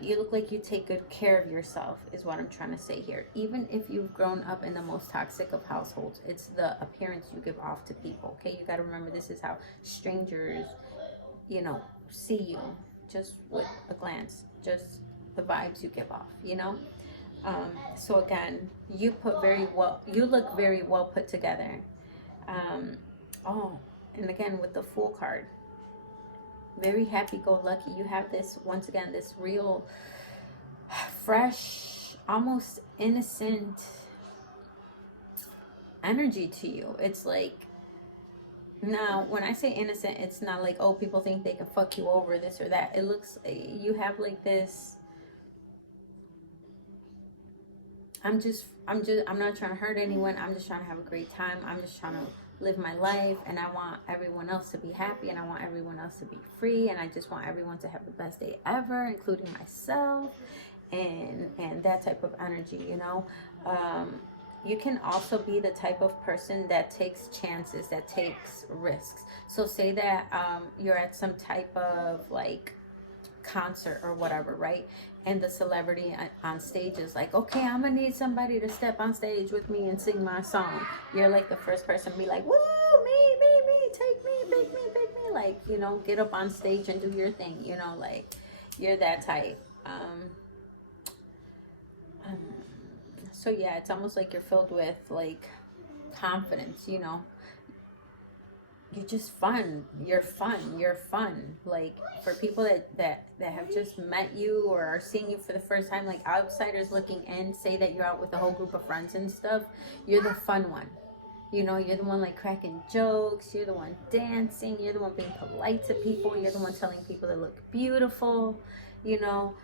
You look like you take good care of yourself, is what I'm trying to say here. Even if you've grown up in the most toxic of households, it's the appearance you give off to people, okay? You got to remember, this is how strangers, you know, see you, just with a glance, just the vibes you give off, you know? So again, you look very well put together. Oh, and again, with the Fool card, very happy-go-lucky. You have this, once again, this real fresh, almost innocent energy to you. It's like, now when I say innocent, it's not like, oh, people think they can fuck you over, this or that. It looks, you have like this, I'm not trying to hurt anyone. I'm just trying to have a great time. I'm just trying to live my life, and I want everyone else to be happy, and I want everyone else to be free, and I just want everyone to have the best day ever, including myself, and that type of energy, you know. You can also be the type of person that takes chances, that takes risks. So say that you're at some type of like concert or whatever, right? And the celebrity on stage is like, okay, I'm gonna need somebody to step on stage with me and sing my song. You're like the first person to be like, woo, me, take me, pick me, like, you know, get up on stage and do your thing, you know, like, you're that type. So yeah, it's almost like you're filled with like confidence, you know. You're just fun. You're fun. Like, for people that have just met you or are seeing you for the first time, like outsiders looking in, say that you're out with a whole group of friends and stuff, you're the fun one. You know, you're the one like cracking jokes, you're the one dancing, you're the one being polite to people, you're the one telling people they look beautiful, you know.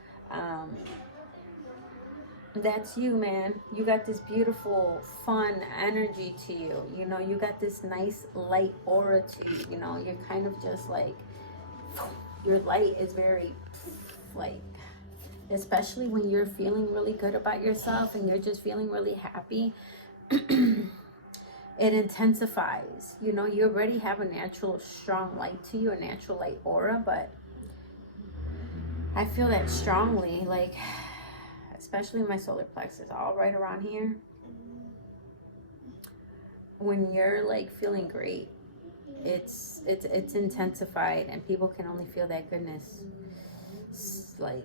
That's you, man. You got this beautiful, fun energy to you. You know, you got this nice light aura to you. You know, you're kind of just like, your light is very like, especially when you're feeling really good about yourself and you're just feeling really happy, it intensifies. You know, you already have a natural strong light to you, a natural light aura, but I feel that strongly, like, especially my solar plexus, all right around here. When you're like feeling great, it's intensified, and people can only feel that goodness. It's like,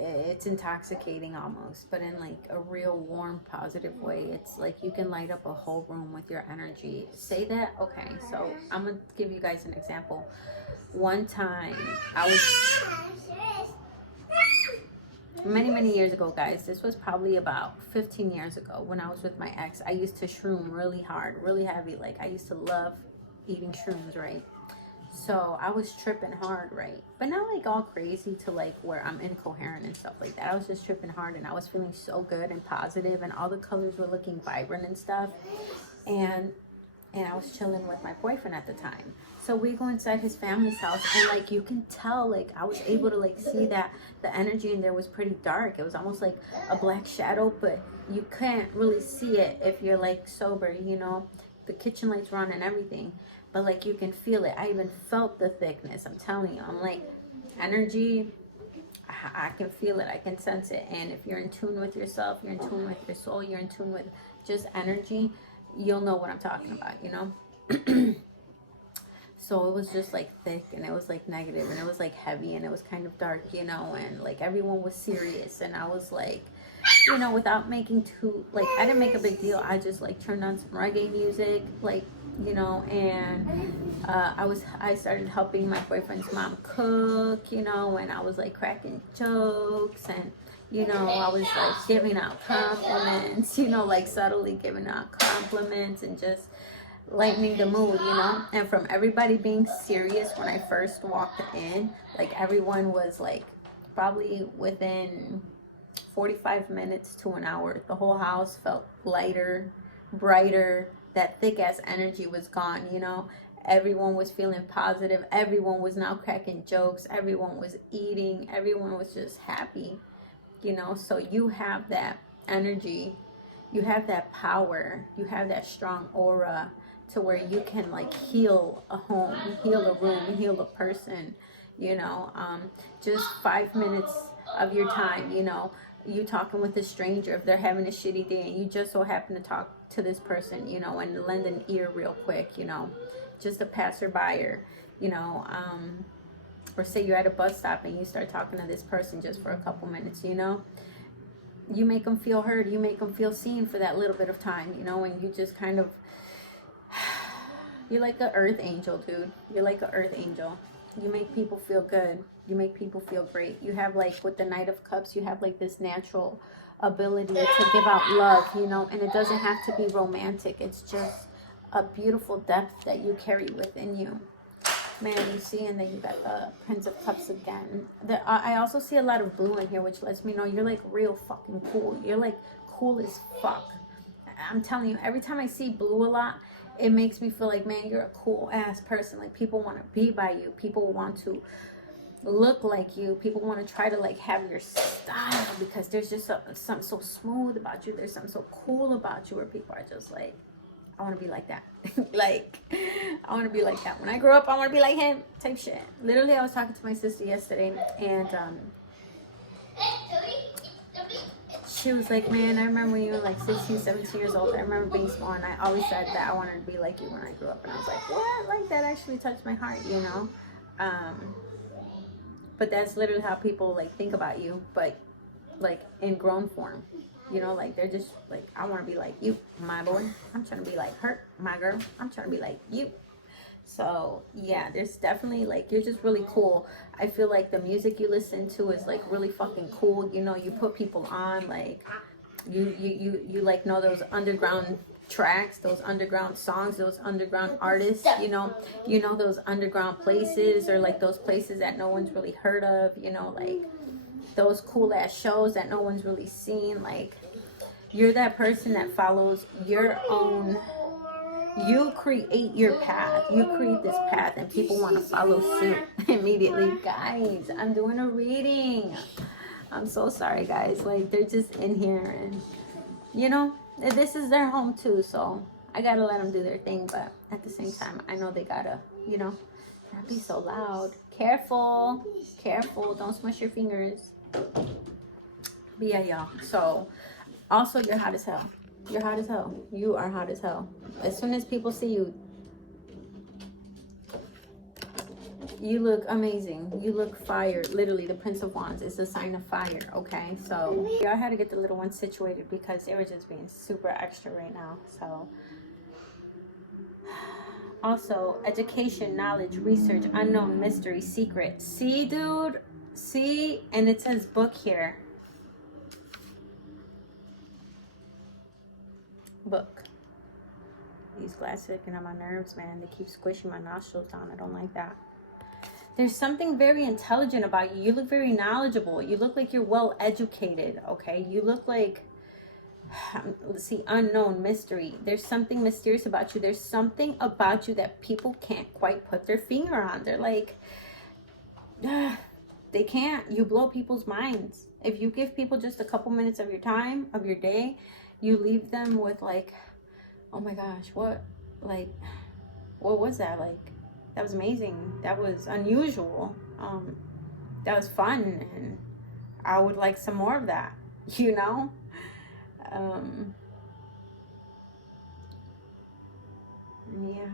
it's intoxicating almost, but in like a real warm, positive way. It's like you can light up a whole room with your energy. Say that, okay, so I'm gonna give you guys an example. One time I was, many years ago, guys, this was probably about 15 years ago, when I was with my ex. I used to shroom really hard, really heavy. Like, I used to love eating shrooms, right? So I was tripping hard, right? But not like all crazy to like where I'm incoherent and stuff like that. I was just tripping hard, and I was feeling so good and positive, and all the colors were looking vibrant and stuff. And I was chilling with my boyfriend at the time. So we go inside his family's house, and like you can tell, like I was able to like see that the energy in there was pretty dark. It was almost like a black shadow, but you can't really see it if you're like sober, you know. The kitchen lights were on and everything, but like you can feel it. I even felt the thickness. I'm telling you, I'm like, energy, I can feel it, I can sense it. And if you're in tune with yourself, you're in tune with your soul, you're in tune with just energy, you'll know what I'm talking about, you know. So it was just like thick, and it was like negative, and it was like heavy, and it was kind of dark, you know, and like everyone was serious. And I was like, you know, without making too, like, I didn't make a big deal. I just like turned on some reggae music, like, you know, and I started helping my boyfriend's mom cook, you know, and I was like cracking jokes, and you know, I was like giving out compliments, you know, like subtly giving out compliments, and just lightening the mood, you know. And from everybody being serious when I first walked in, like everyone was like, probably within 45 minutes to an hour, the whole house felt lighter, brighter. That thick ass energy was gone, you know. Everyone was feeling positive. Everyone was now cracking jokes. Everyone was eating. Everyone was just happy, you know. So you have that energy, you have that power, you have that strong aura to where you can like heal a home, heal a room, heal a person, you know. Just 5 minutes of your time, you know, you talking with a stranger, if they're having a shitty day and you just so happen to talk to this person, you know, and lend an ear real quick, you know, just a passerby, or, you know, or say you're at a bus stop and you start talking to this person just for a couple minutes, you know, you make them feel heard, you make them feel seen for that little bit of time, you know. And you just kind of, you're like an earth angel, dude. You're like an earth angel. You make people feel good. You make people feel great. You have, like, with the Knight of Cups, you have, like, this natural ability to give out love, you know, and it doesn't have to be romantic. It's just a beautiful depth that you carry within you. Man, you see, and then you got the Prince of Cups again. I also see a lot of blue in here, which lets me know you're, like, real fucking cool. You're, like, cool as fuck. I'm telling you, every time I see blue a lot, it makes me feel like, man, you're a cool ass person. Like, people want to be by you. People want to look like you. People want to try to, like, have your style, because there's just something so smooth about you. There's something so cool about you, where people are just like, I want to be like that. Like, I want to be like that. When I grow up, I want to be like him, type shit. Literally, I was talking to my sister yesterday, and she was like, man, I remember when you were like 16, 17 years old. I remember being small, and I always said that I wanted to be like you when I grew up. And I was like, what? Like, that actually touched my heart, you know? But that's literally how people, like, think about you, but, like, in grown form. You know, like, they're just like, I want to be like you, my boy. I'm trying to be like her, my girl. I'm trying to be like you. So, yeah, there's definitely, like, you're just really cool. I feel like the music you listen to is, like, really fucking cool. You know, you put people on, like, you like, know those underground tracks, those underground songs, those underground artists, you know those underground places, or, like, those places that no one's really heard of, you know, like, those cool ass shows that no one's really seen. Like, you're that person that follows your own, you create your path, you create this path, and people want to follow suit immediately. Guys, I'm doing a reading. I'm so sorry, guys. Like, they're just in here, and, you know, this is their home too, so I gotta let them do their thing, but at the same time, I know they gotta, you know, not be so loud. Careful, don't smush your fingers. But yeah, y'all. So, also, you're hot as hell. You're hot as hell. You are hot as hell. As soon as people see you, you look amazing. You look fire. Literally, the Prince of Wands is a sign of fire, okay? So, I had to get the little ones situated because they were just being super extra right now. So, also, education, knowledge, research, unknown, mystery, secret. See, dude? See? And it says book here. Book. These glasses are getting on my nerves, man. They keep squishing my nostrils down. I don't like that. There's something very intelligent about you. You look very knowledgeable. You look like you're well educated, okay? You look like, let's see, unknown, mystery. There's something mysterious about you. There's something about you that people can't quite put their finger on. They're like, they can't. You blow people's minds. If you give people just a couple minutes of your time, of your day, you leave them with, like, oh my gosh, what was that? Like, that was amazing. That was unusual. That was fun, and I would like some more of that, you know? Yeah.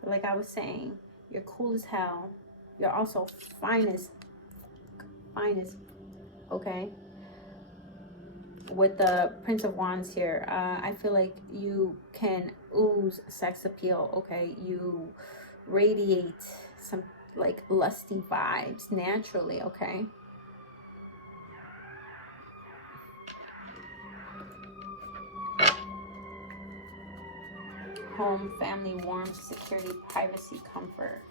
But like I was saying, you're cool as hell. You're also fine as, okay? With the Prince of Wands here, I feel like you can ooze sex appeal, okay? You radiate some, like, lusty vibes naturally, okay? Home, family, warmth, security, privacy, comfort.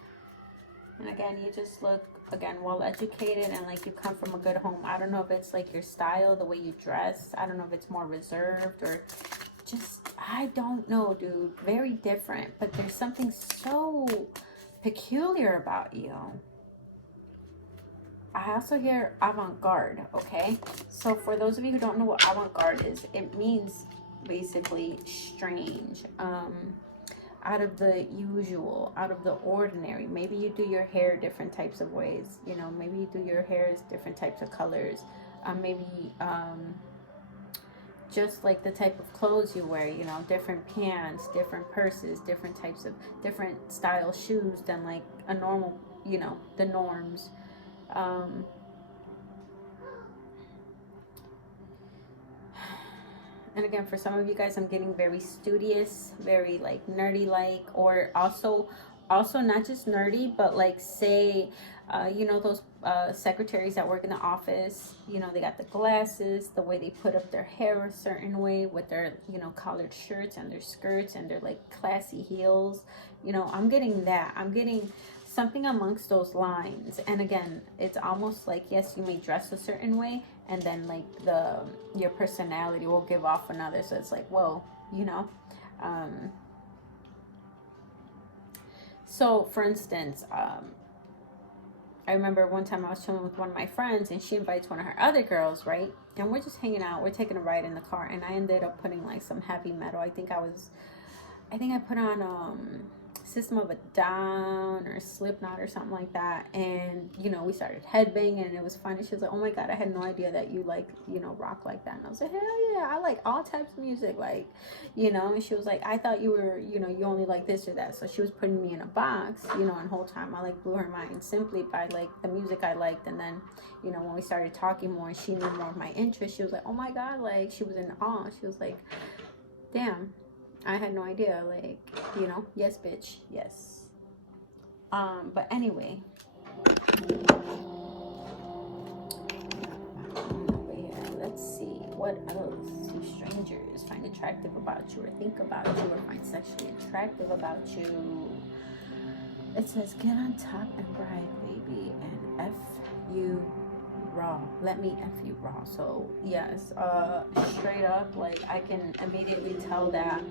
And again, you just look, again, well educated, and like you come from a good home. I don't know if it's like your style, the way you dress. I don't know if it's more reserved or just, I don't know, dude. Very different, but there's something so peculiar about you. I also hear avant-garde, okay? So for those of you who don't know what avant-garde is, it means basically strange, out of the usual, out of the ordinary. Maybe you do your hair different types of ways, you know, maybe you do your hair different types of colors, maybe just like the type of clothes you wear, you know, different pants, different purses, different types of, different style shoes than like a normal, you know, the norms. And again, for some of you guys, I'm getting very studious, very like nerdy like, or also also not just nerdy, but like say, you know, those secretaries that work in the office, you know, they got the glasses, the way they put up their hair a certain way with their, you know, collared shirts and their skirts and their like classy heels. You know, I'm getting that. I'm getting something amongst those lines. And again, it's almost like, yes, you may dress a certain way, and then like your personality will give off another. So it's like, whoa, you know. So for instance, I remember one time I was chilling with one of my friends, and she invites one of her other girls, right? And we're just hanging out. We're taking a ride in the car, and I ended up putting like some heavy metal. I think I put on System of a Down or Slipknot or something like that. And you know, we started headbanging, and it was funny. She was like, "Oh my god, I had no idea that you like, you know, rock like that." And I was like, "Hell yeah, I like all types of music, like, you know." And she was like, "I thought you were, you know, you only like this or that." So she was putting me in a box, you know. And the whole time I like blew her mind simply by like the music I liked. And then, you know, when we started talking more and she knew more of my interests, she was like, "Oh my god," like she was in awe. She was like, "Damn, I had no idea." Like, you know, yes, bitch, yes. But anyway, over here, let's see. What else do strangers find attractive about you, or think about you, or find sexually attractive about you? It says, get on top and ride, baby, and F you raw. Let me F you raw. So yes, straight up, like I can immediately tell that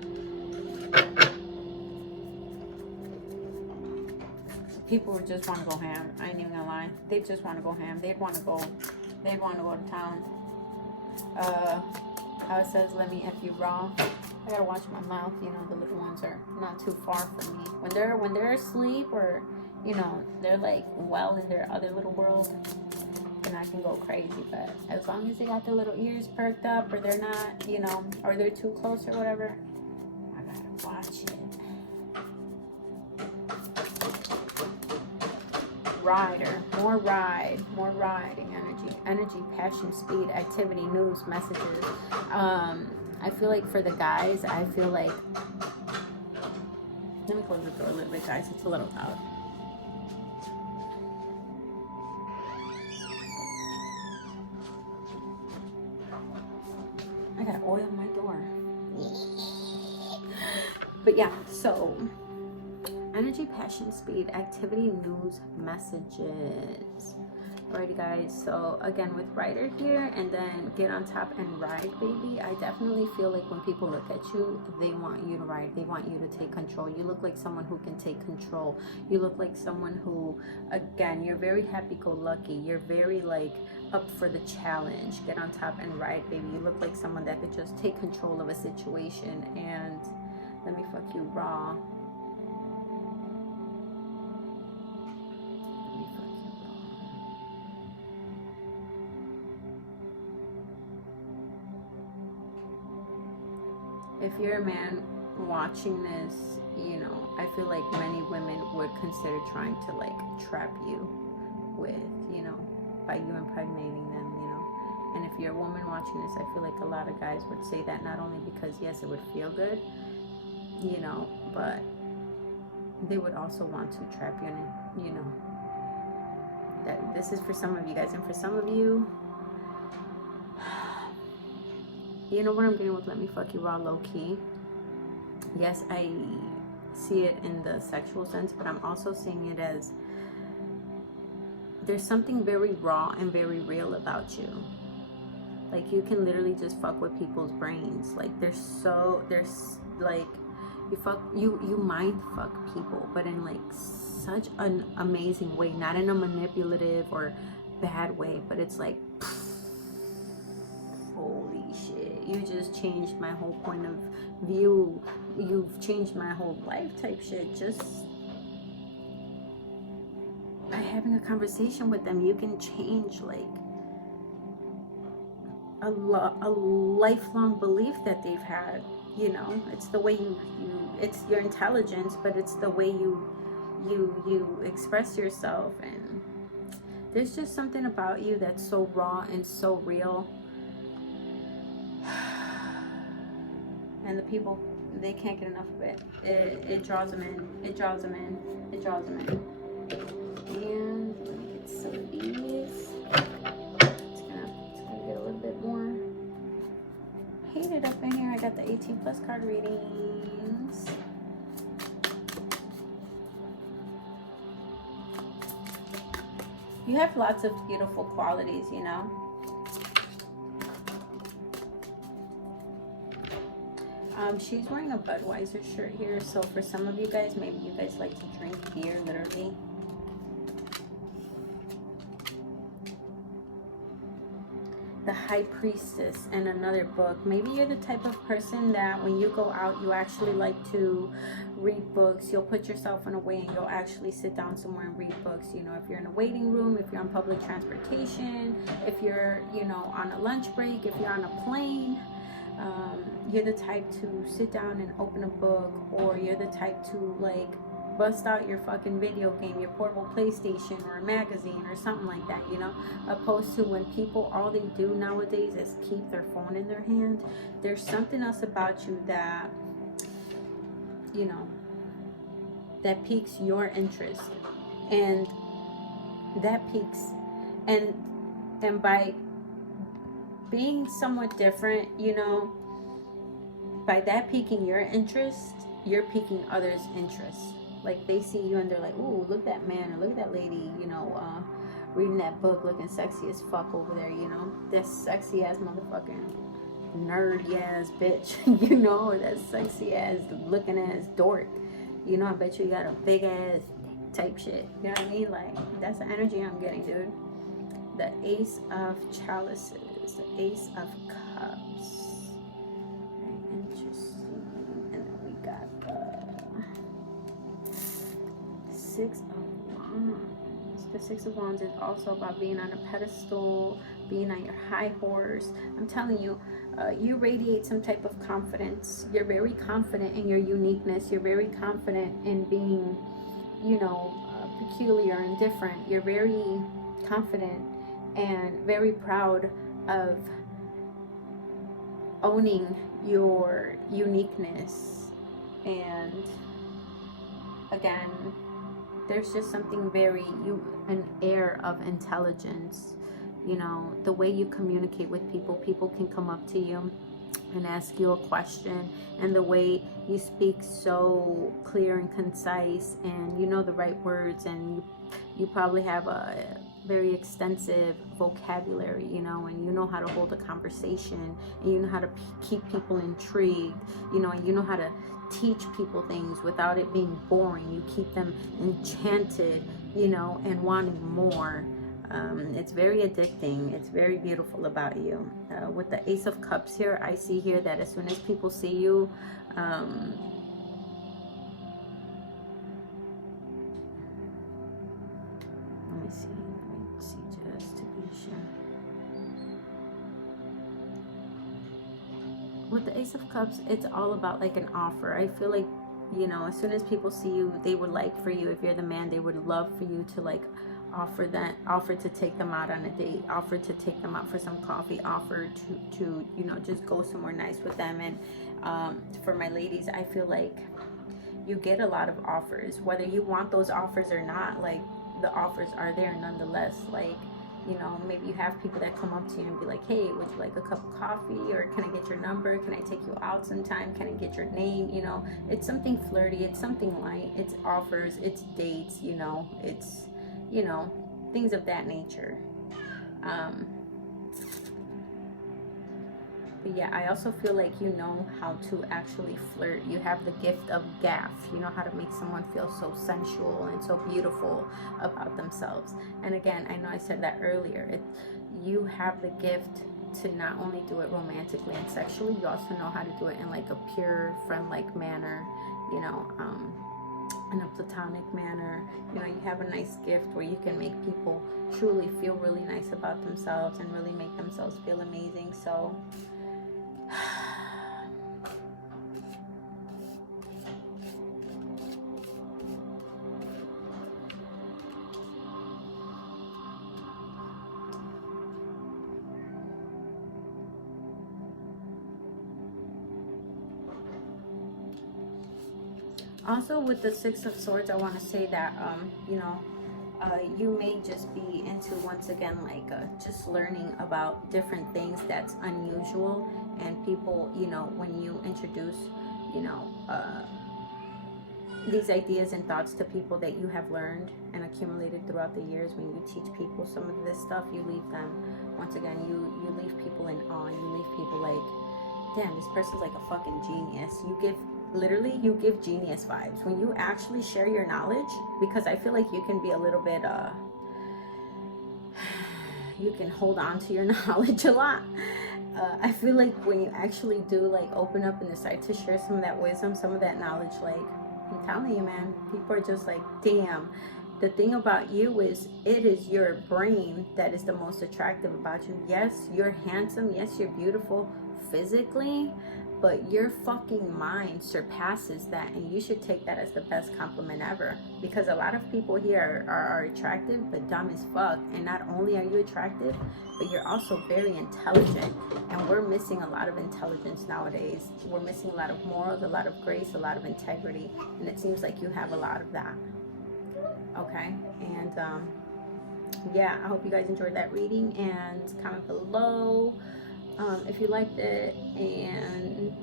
people would just want to go ham. I ain't even gonna lie. They just want to go ham. They'd want to go to town. How it says, let me F you raw. I gotta watch my mouth. You know, the little ones are not too far from me. When they're asleep, or, you know, they're like well in their other little world, then I can go crazy. But as long as they got their little ears perked up, or they're not, you know, or they're too close or whatever, I gotta watch it. Rider, more riding, energy, passion, speed, activity, news, messages. I feel like for the guys, I feel like, let me close the door a little bit, guys, it's a little loud. I gotta oil my door. But yeah, so energy, passion, speed, activity, news, messages. Alrighty, guys, so again with Rider here, and then get on top and ride, baby. I definitely feel like when people look at you, they want you to ride. They want you to take control. You look like someone who can take control. You look like someone who, again, you're very happy-go-lucky. You're very like up for the challenge. Get on top and ride, baby. You look like someone that could just take control of a situation and let me fuck you raw. If you're a man watching this, you know, I feel like many women would consider trying to like trap you with, you know, by you impregnating them, you know. And if you're a woman watching this, I feel like a lot of guys would say that, not only because yes, it would feel good, you know, but they would also want to trap you, and you know, that this is for some of you guys. And for some of you, you know what I'm getting with let me fuck you raw, low key. Yes, I see it in the sexual sense, but I'm also seeing it as there's something very raw and very real about you. Like, you can literally just fuck with people's brains. Like, there's like, you mind fuck people, but in like such an amazing way, not in a manipulative or bad way, but it's like, holy shit, you just changed my whole point of view, you've changed my whole life type shit. Just by having a conversation with them, you can change like a lifelong belief that they've had. You know, it's the way you it's your intelligence, but it's the way you express yourself. And there's just something about you that's so raw and so real. And the people, they can't get enough of it. It draws them in. It draws them in. It draws them in. And let me get some of these. It's gonna get a little bit more heated up in here. I got the 18 plus card readings. You have lots of beautiful qualities, you know. She's wearing a Budweiser shirt here, so for some of you guys, maybe you guys like to drink beer, literally. The High Priestess in another book. Maybe you're the type of person that when you go out, you actually like to read books. You'll put yourself in a way and you'll actually sit down somewhere and read books. You know, if you're in a waiting room, if you're on public transportation, if you're, you know, on a lunch break, if you're on a plane. You're the type to sit down and open a book, or you're the type to like bust out your fucking video game, your portable PlayStation or a magazine or something like that, you know, opposed to when people, all they do nowadays is keep their phone in their hand. There's something else about you that, you know, that piques your interest, and that piques, and by being somewhat different, you know, by that piquing your interest, you're piquing others' interest. Like they see you and they're like, ooh, look at that man, or look at that lady, you know, reading that book, looking sexy as fuck over there, you know, that sexy ass motherfucking nerd ass bitch, you know, or that sexy ass looking ass dork, you know. I bet you got a big ass type shit, you know what I mean? Like, that's the energy I'm getting, dude. The Ace of Chalices, the Ace of Cups. Very interesting. And then we got the Six of Wands. The Six of Wands is also about being on a pedestal, being on your high horse. I'm telling you, you radiate some type of confidence. You're very confident in your uniqueness. You're very confident in being, you know, peculiar and different. You're very confident and very proud of owning your uniqueness. And again, there's just something very, an air of intelligence, you know, the way you communicate with people. People can come up to you and ask you a question, and the way you speak so clear and concise, and you know the right words, and you probably have a very extensive vocabulary, you know, and you know how to hold a conversation, and you know how to keep people intrigued, you know, and you know how to teach people things without it being boring. You keep them enchanted, you know, and wanting more. It's very addicting. It's very beautiful about you. With the Ace of Cups here, I see here that as soon as people see you, let me see just to be sure. With the Ace of Cups, it's all about like an offer. I feel like, you know, as soon as people see you, they would like for you, if you're the man, they would love for you to like offer to take them out on a date, offer to take them out for some coffee, offer to you know, just go somewhere nice with them. And for my ladies, I feel like you get a lot of offers, whether you want those offers or not. Like, the offers are there nonetheless. Like, you know, maybe you have people that come up to you and be like, hey, would you like a cup of coffee, or can I get your number, can I take you out sometime, can I get your name? You know, it's something flirty, it's something light, it's offers, it's dates, you know, it's, you know, things of that nature. But yeah, I also feel like you know how to actually flirt. You have the gift of gaffe. You know how to make someone feel so sensual and so beautiful about themselves. And again, I know I said that earlier. You have the gift to not only do it romantically and sexually, you also know how to do it in like a pure, friend-like manner, you know, in a platonic manner. You know, you have a nice gift where you can make people truly feel really nice about themselves and really make themselves feel amazing. So Also, with the Six of Swords, I want to say that, you know, you may just be into, once again, like just learning about different things that's unusual. And people, you know, when you introduce, you know, these ideas and thoughts to people that you have learned and accumulated throughout the years, when you teach people some of this stuff, you leave them, once again, you leave people in awe. You leave people like, damn, this person's like a fucking genius. You give, literally, you give genius vibes when you actually share your knowledge, because I feel like you can be a little bit you can hold on to your knowledge a lot. I feel like when you actually do like open up and decide to share some of that wisdom, some of that knowledge, like, I'm telling you, man, people are just like, damn. The thing about you is, it is your brain that is the most attractive about you. Yes, you're handsome. Yes, you're beautiful physically, but your fucking mind surpasses that, and you should take that as the best compliment ever. Because a lot of people here are attractive, but dumb as fuck. And not only are you attractive, but you're also very intelligent. And we're missing a lot of intelligence nowadays. We're missing a lot of morals, a lot of grace, a lot of integrity. And it seems like you have a lot of that. Okay? And yeah, I hope you guys enjoyed that reading. And comment below if you liked it, and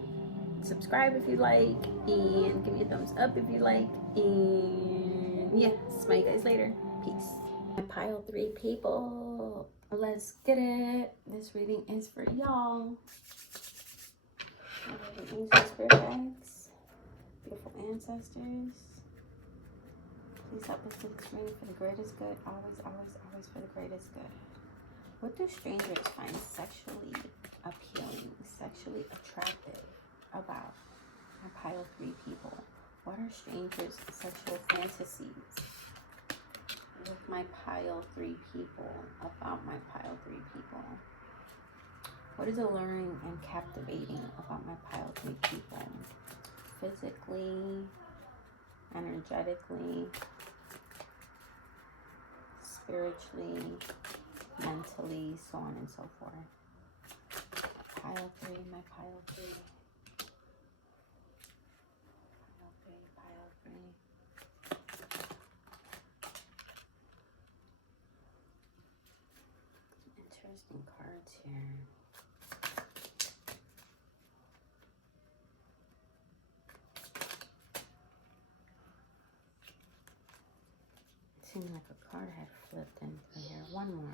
subscribe if you like, and give me a thumbs up if you like, and yeah, smell you guys later. Peace. My pile 3 people, let's get it. This reading is for y'all. Angel spirit guides, beautiful ancestors, please help us with this reading for the greatest good. Always, always, always for the greatest good. What do strangers find sexually appealing, sexually attractive about my pile 3 people? What are strangers' sexual fantasies with my pile 3 people, about my pile 3 people? What is alluring and captivating about my pile 3 people? Physically, energetically, spiritually, mentally, so on and so forth. Pile 3, my pile 3. Pile 3, pile 3. Interesting cards here. It seemed like a card had flipped into here. One more,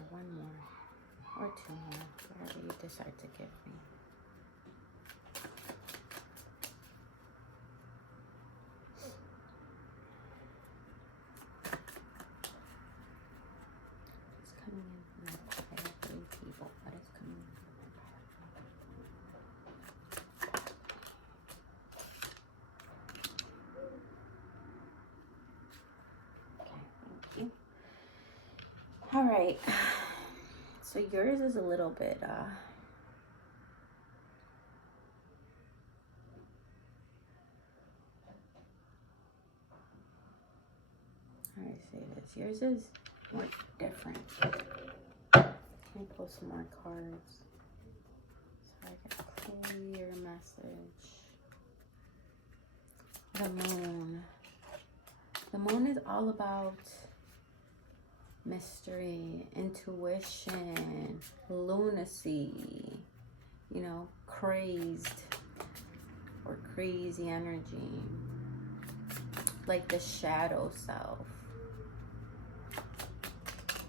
or 2 more, whatever you decide to give me. What's coming in from my pile 3 people? What is coming in from my pile 3? Okay, thank you. All right. So yours is a little bit, how do I say this? Yours is more different. Let me pull some more cards so I get a clear message. The moon. The moon is all about mystery, intuition, lunacy, you know, crazed or crazy energy, like the shadow self.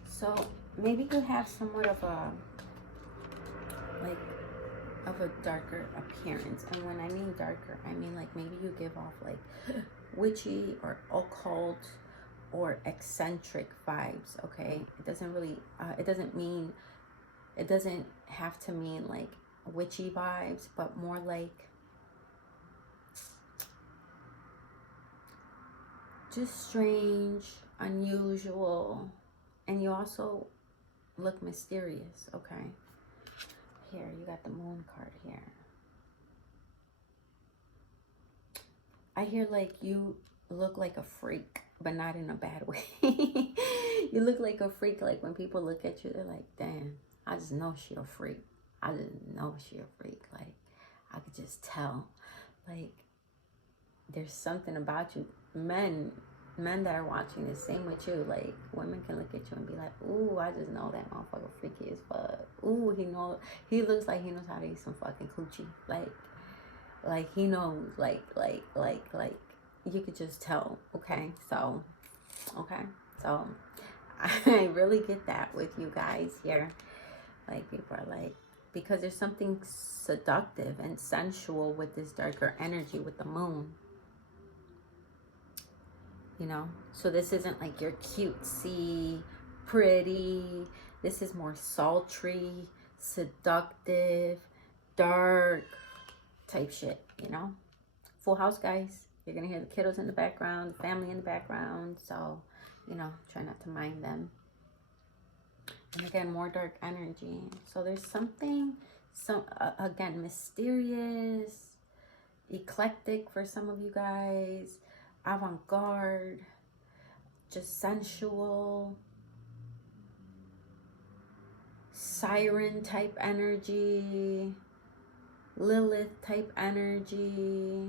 So maybe you have somewhat of a, like, of a darker appearance. And when I mean darker, I mean like maybe you give off like witchy or occult or eccentric vibes. Okay, it doesn't really it doesn't have to mean like witchy vibes, but more like just strange, unusual. And you also look mysterious. Okay, here you got the moon card here. I hear like you look like a freak, but not in a bad way. You look like a freak, like when people look at you, they're like, damn, I just know she a freak. I just know she a freak. Like, I could just tell. Like, there's something about you. Men that are watching the same with you. Like, women can look at you and be like, ooh, I just know that motherfucker freaky as fuck. Ooh, he looks like he knows how to eat some fucking coochie. Like he knows, like, you could just tell, okay? So, I really get that with you guys here. Like, people are like, because there's something seductive and sensual with this darker energy with the moon. You know, so this isn't like your cutesy, pretty. This is more sultry, seductive, dark type shit, you know. Full house, guys. You're gonna hear the kiddos in the background, the family in the background, so, you know, try not to mind them. And again, more dark energy. So there's something, again, mysterious, eclectic for some of you guys, avant-garde, just sensual, siren type energy, Lilith type energy,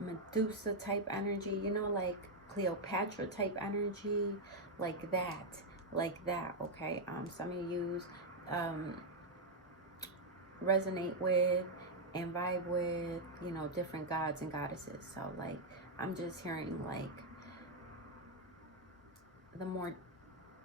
Medusa type energy, you know, like Cleopatra type energy, like that, okay? Some of you resonate with and vibe with, you know, different gods and goddesses. So, like, I'm just hearing, like, the more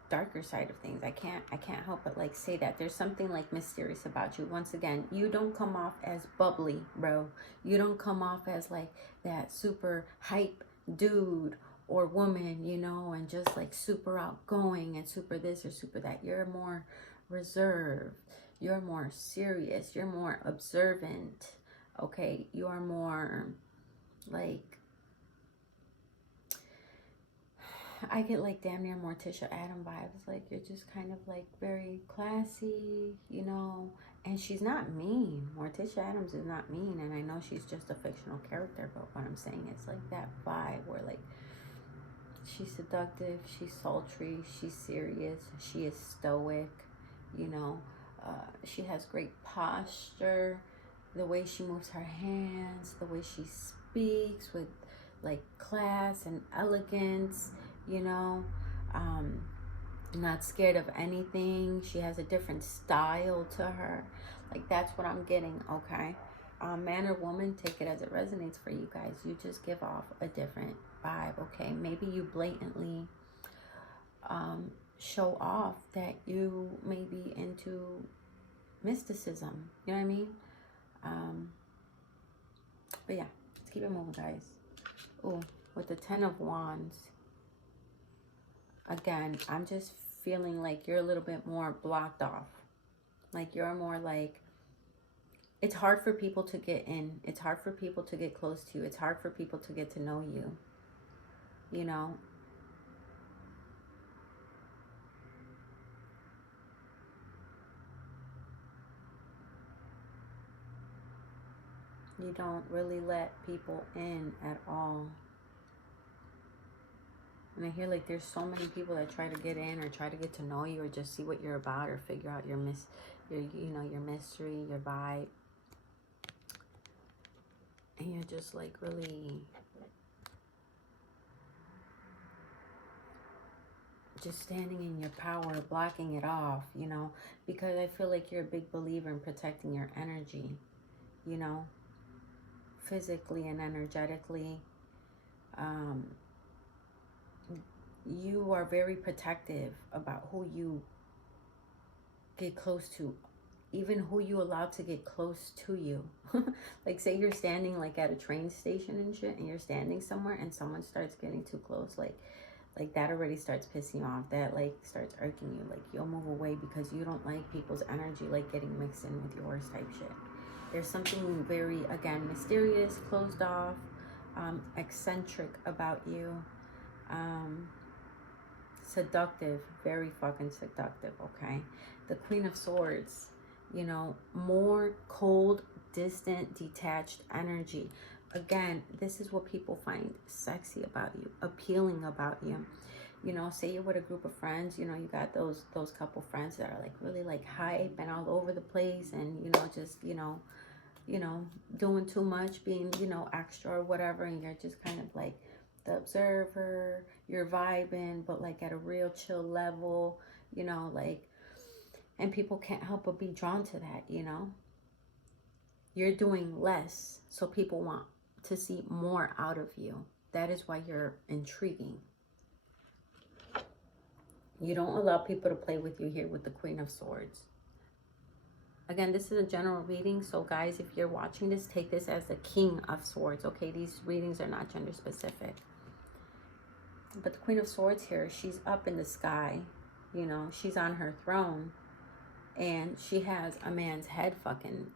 darker side of things. I can't help but, like, say that there's something, like, mysterious about you. Once again, you don't come off as bubbly, bro. You don't come off as, like, that super hype dude or woman, you know, and just, like, super outgoing and super this or super that. You're more reserved. You're more serious. You're more observant. Okay, you are more, like, I get, like, damn near Morticia Adam vibes. Like, you're just kind of, like, very classy, you know. And she's not mean. Morticia Adams is not mean. And I know she's just a fictional character. But what I'm saying is, like, that vibe where, like, she's seductive, she's sultry, she's serious, she is stoic, you know. She has great posture, the way she moves her hands, the way she speaks with, like, class and elegance, you know. Not scared of anything. She has a different style to her. Like, that's what I'm getting, okay? Man or woman, take it as it resonates for you guys. You just give off a different vibe, okay? Maybe you blatantly show off that you may be into mysticism. You know what I mean? But yeah, let's keep it moving, guys. Ooh, with the 10 of Wands. Again, I'm just feeling like you're a little bit more blocked off. Like, you're more like, it's hard for people to get in. It's hard for people to get close to you. It's hard for people to get to know you. You know? You don't really let people in at all. And I hear, like, there's so many people that try to get in or try to get to know you or just see what you're about or figure out your mystery, your vibe. And you're just, like, really just standing in your power, blocking it off, you know, because I feel like you're a big believer in protecting your energy, you know, physically and energetically. You are very protective about who you get close to, even who you allow to get close to you. Like, say you're standing, like, at a train station and shit, and you're standing somewhere and someone starts getting too close, like that already starts pissing you off. That, like, starts irking you. Like, you'll move away because you don't like people's energy, like, getting mixed in with yours type shit. There's something very, again, mysterious, closed off, eccentric about you. Seductive, very fucking seductive, okay? The Queen of Swords, you know, more cold, distant, detached energy. Again, this is what people find sexy about you, appealing about you. You know, say you're with a group of friends, you know, you got those couple friends that are, like, really, like, hype and all over the place and, you know, just, you know, you know, doing too much, being, you know, extra or whatever, and you're just kind of like the observer, you're vibing, but like at a real chill level, you know, like, and people can't help but be drawn to that, you know. You're doing less, so people want to see more out of you. That is why you're intriguing. You don't allow people to play with you here with the Queen of Swords. Again, this is a general reading, so guys, if you're watching this, take this as the King of Swords, okay? These readings are not gender specific. But the Queen of Swords here, she's up in the sky, you know, she's on her throne, and she has a man's head fucking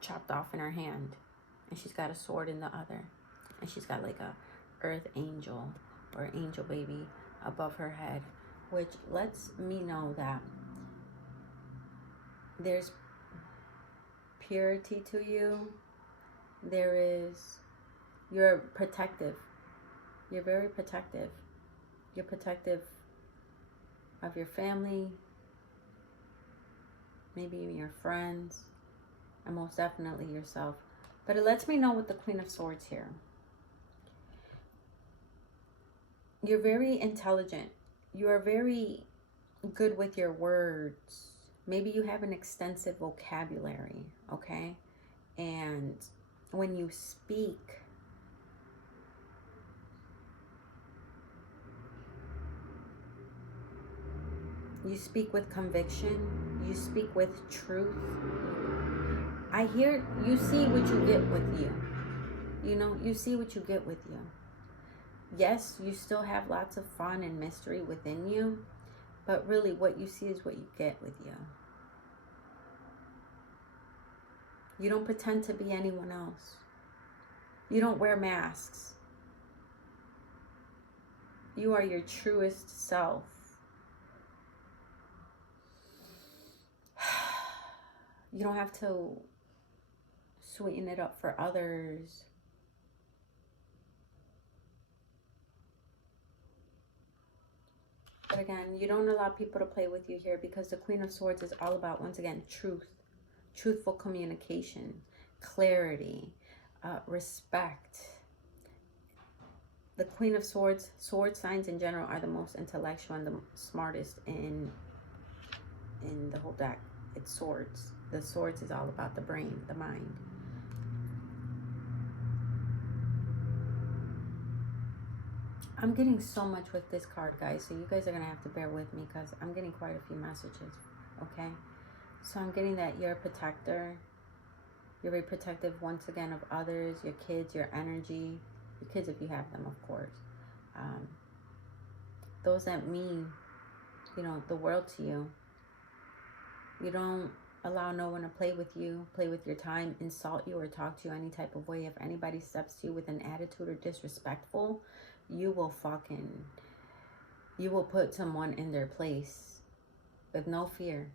chopped off in her hand, and she's got a sword in the other, and she's got like a earth angel or angel baby above her head, which lets me know that there's purity to you. You're protective. You're very protective. You're protective of your family, maybe even your friends, and most definitely yourself. But it lets me know with the Queen of Swords here. You're very intelligent. You are very good with your words. Maybe you have an extensive vocabulary, okay? And when you speak, you speak with conviction. You speak with truth. I hear, you see what you get with you. You know, you see what you get with you. Yes, you still have lots of fun and mystery within you, but really what you see is what you get with you. You don't pretend to be anyone else. You don't wear masks. You are your truest self. You don't have to sweeten it up for others. But again, you don't allow people to play with you here, because the Queen of Swords is all about, once again, truth, truthful communication, clarity, respect. The Queen of Swords, sword signs in general, are the most intellectual and the smartest in the whole deck. It's swords. The swords is all about the brain, the mind. I'm getting so much with this card, guys, so you guys are going to have to bear with me, because I'm getting quite a few messages, okay? So I'm getting that you're a protector. You're very protective, once again, of others, your kids, your energy. Your kids, if you have them, of course. Those that mean, you know, the world to you. You don't allow no one to play with you, play with your time, insult you, or talk to you any type of way. If anybody steps to you with an attitude or disrespectful, you will put someone in their place with no fear.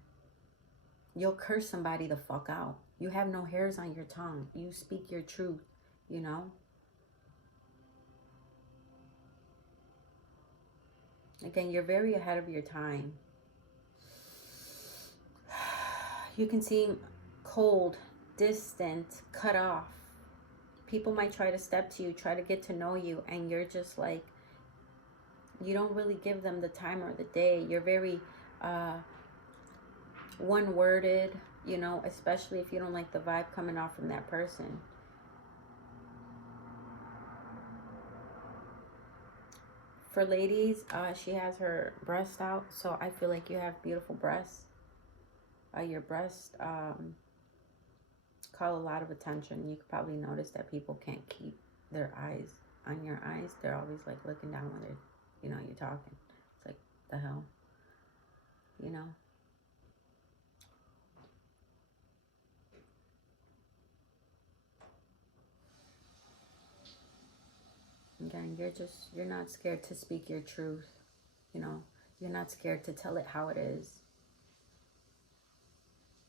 You'll curse somebody the fuck out. You have no hairs on your tongue. You speak your truth, you know? Again, you're very ahead of your time. You can seem cold, distant, cut off. People might try to step to you, try to get to know you, and you're just like, you don't really give them the time or the day. You're very one-worded, you know, especially if you don't like the vibe coming off from that person. For ladies, she has her breast out, so I feel like you have beautiful breasts. Your breasts call a lot of attention. You could probably notice that people can't keep their eyes on your eyes. They're always like looking down when they're, you know, you're talking. It's like, the hell, you know? Again, you're not scared to speak your truth, you know? You're not scared to tell it how it is.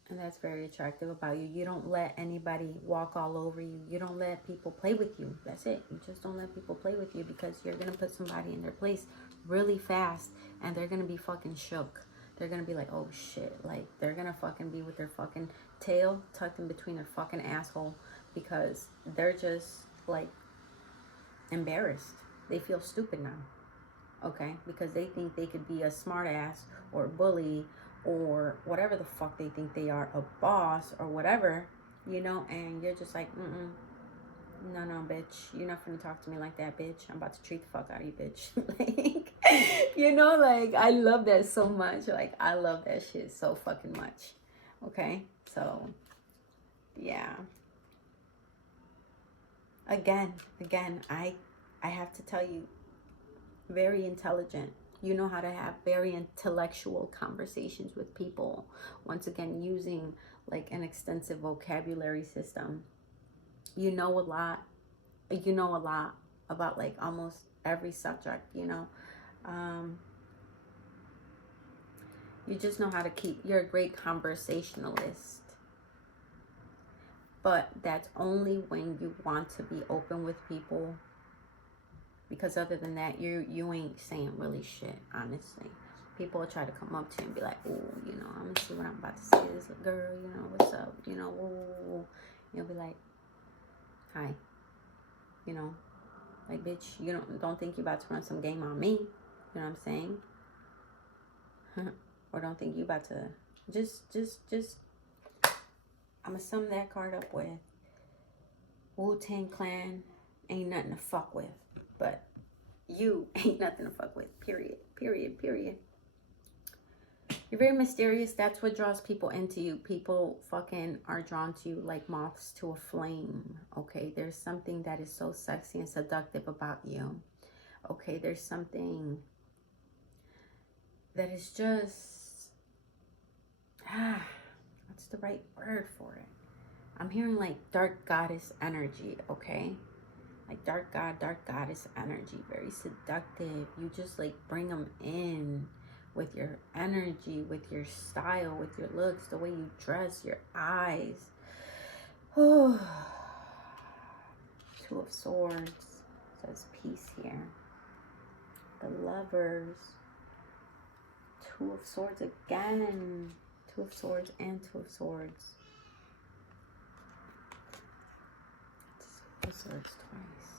And that's very attractive about you. You don't let anybody walk all over you. You don't let people play with you. That's it. You just don't let people play with you, because you're going to put somebody in their place really fast, and they're going to be fucking shook. they're gonna be like, oh shit, like they're gonna fucking be with their fucking tail tucked in between their fucking asshole because they're just like embarrassed. They feel stupid now, okay? Because they think they could be a smart ass or a bully or whatever the fuck they think they are, a boss or whatever, you know, and you're just like, no, bitch, you're not gonna talk to me like that, bitch. I'm about to treat the fuck out of you, bitch. Like, you know, like, I love that so much. Like, I love that shit so fucking much. Okay? So, yeah. Again, I have to tell you, very intelligent. You know how to have very intellectual conversations with people. Once again, using like an extensive vocabulary system. You know a lot. You know a lot about like almost every subject, you know. You just know how to keep, you're a great conversationalist. But that's only when you want to be open with people. Because other than that, you ain't saying really shit, honestly. People will try to come up to you and be like, oh, you know, I'm gonna see what I'm about to say to this girl, you know, what's up, you know, whoa. You'll be like, hi, you know, like, bitch, you don't think you about to run some game on me, you know what I'm saying? Or don't think you about to, just, I'm gonna sum that card up with, Wu-Tang Clan ain't nothing to fuck with, but you ain't nothing to fuck with, period. You're very mysterious. That's what draws people into you. People fucking are drawn to you like moths to a flame, okay? There's something that is so sexy and seductive about you, okay? There's something that is just, what's the right word for it? I'm hearing like dark goddess energy, okay? Like dark god, dark goddess energy, very seductive. You just like bring them in with your energy, with your style, with your looks, the way you dress, your eyes. Two of Swords says peace here. The Lovers. Two of Swords again. Two of Swords and Two of Swords. Two of Swords twice.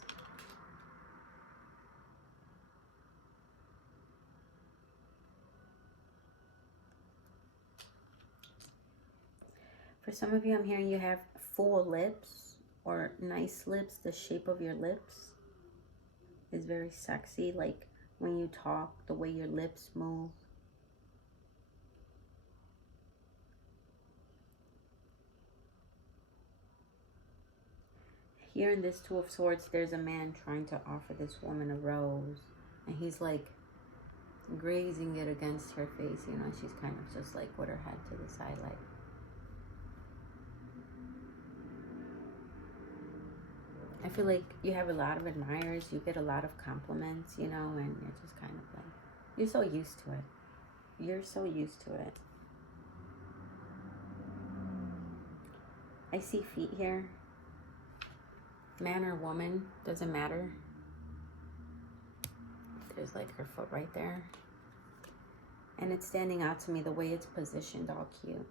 For some of you, I'm hearing you have full lips or nice lips. The shape of your lips is very sexy. Like when you talk, the way your lips move. Here in this Two of Swords, there's a man trying to offer this woman a rose. And he's like grazing it against her face. You know, she's kind of just like with her head to the side like. I feel like you have a lot of admirers. You get a lot of compliments, you know, and you're just kind of like, you're so used to it. You're so used to it. I see feet here. Man or woman, doesn't matter. There's like her foot right there. And it's standing out to me the way it's positioned, all cute.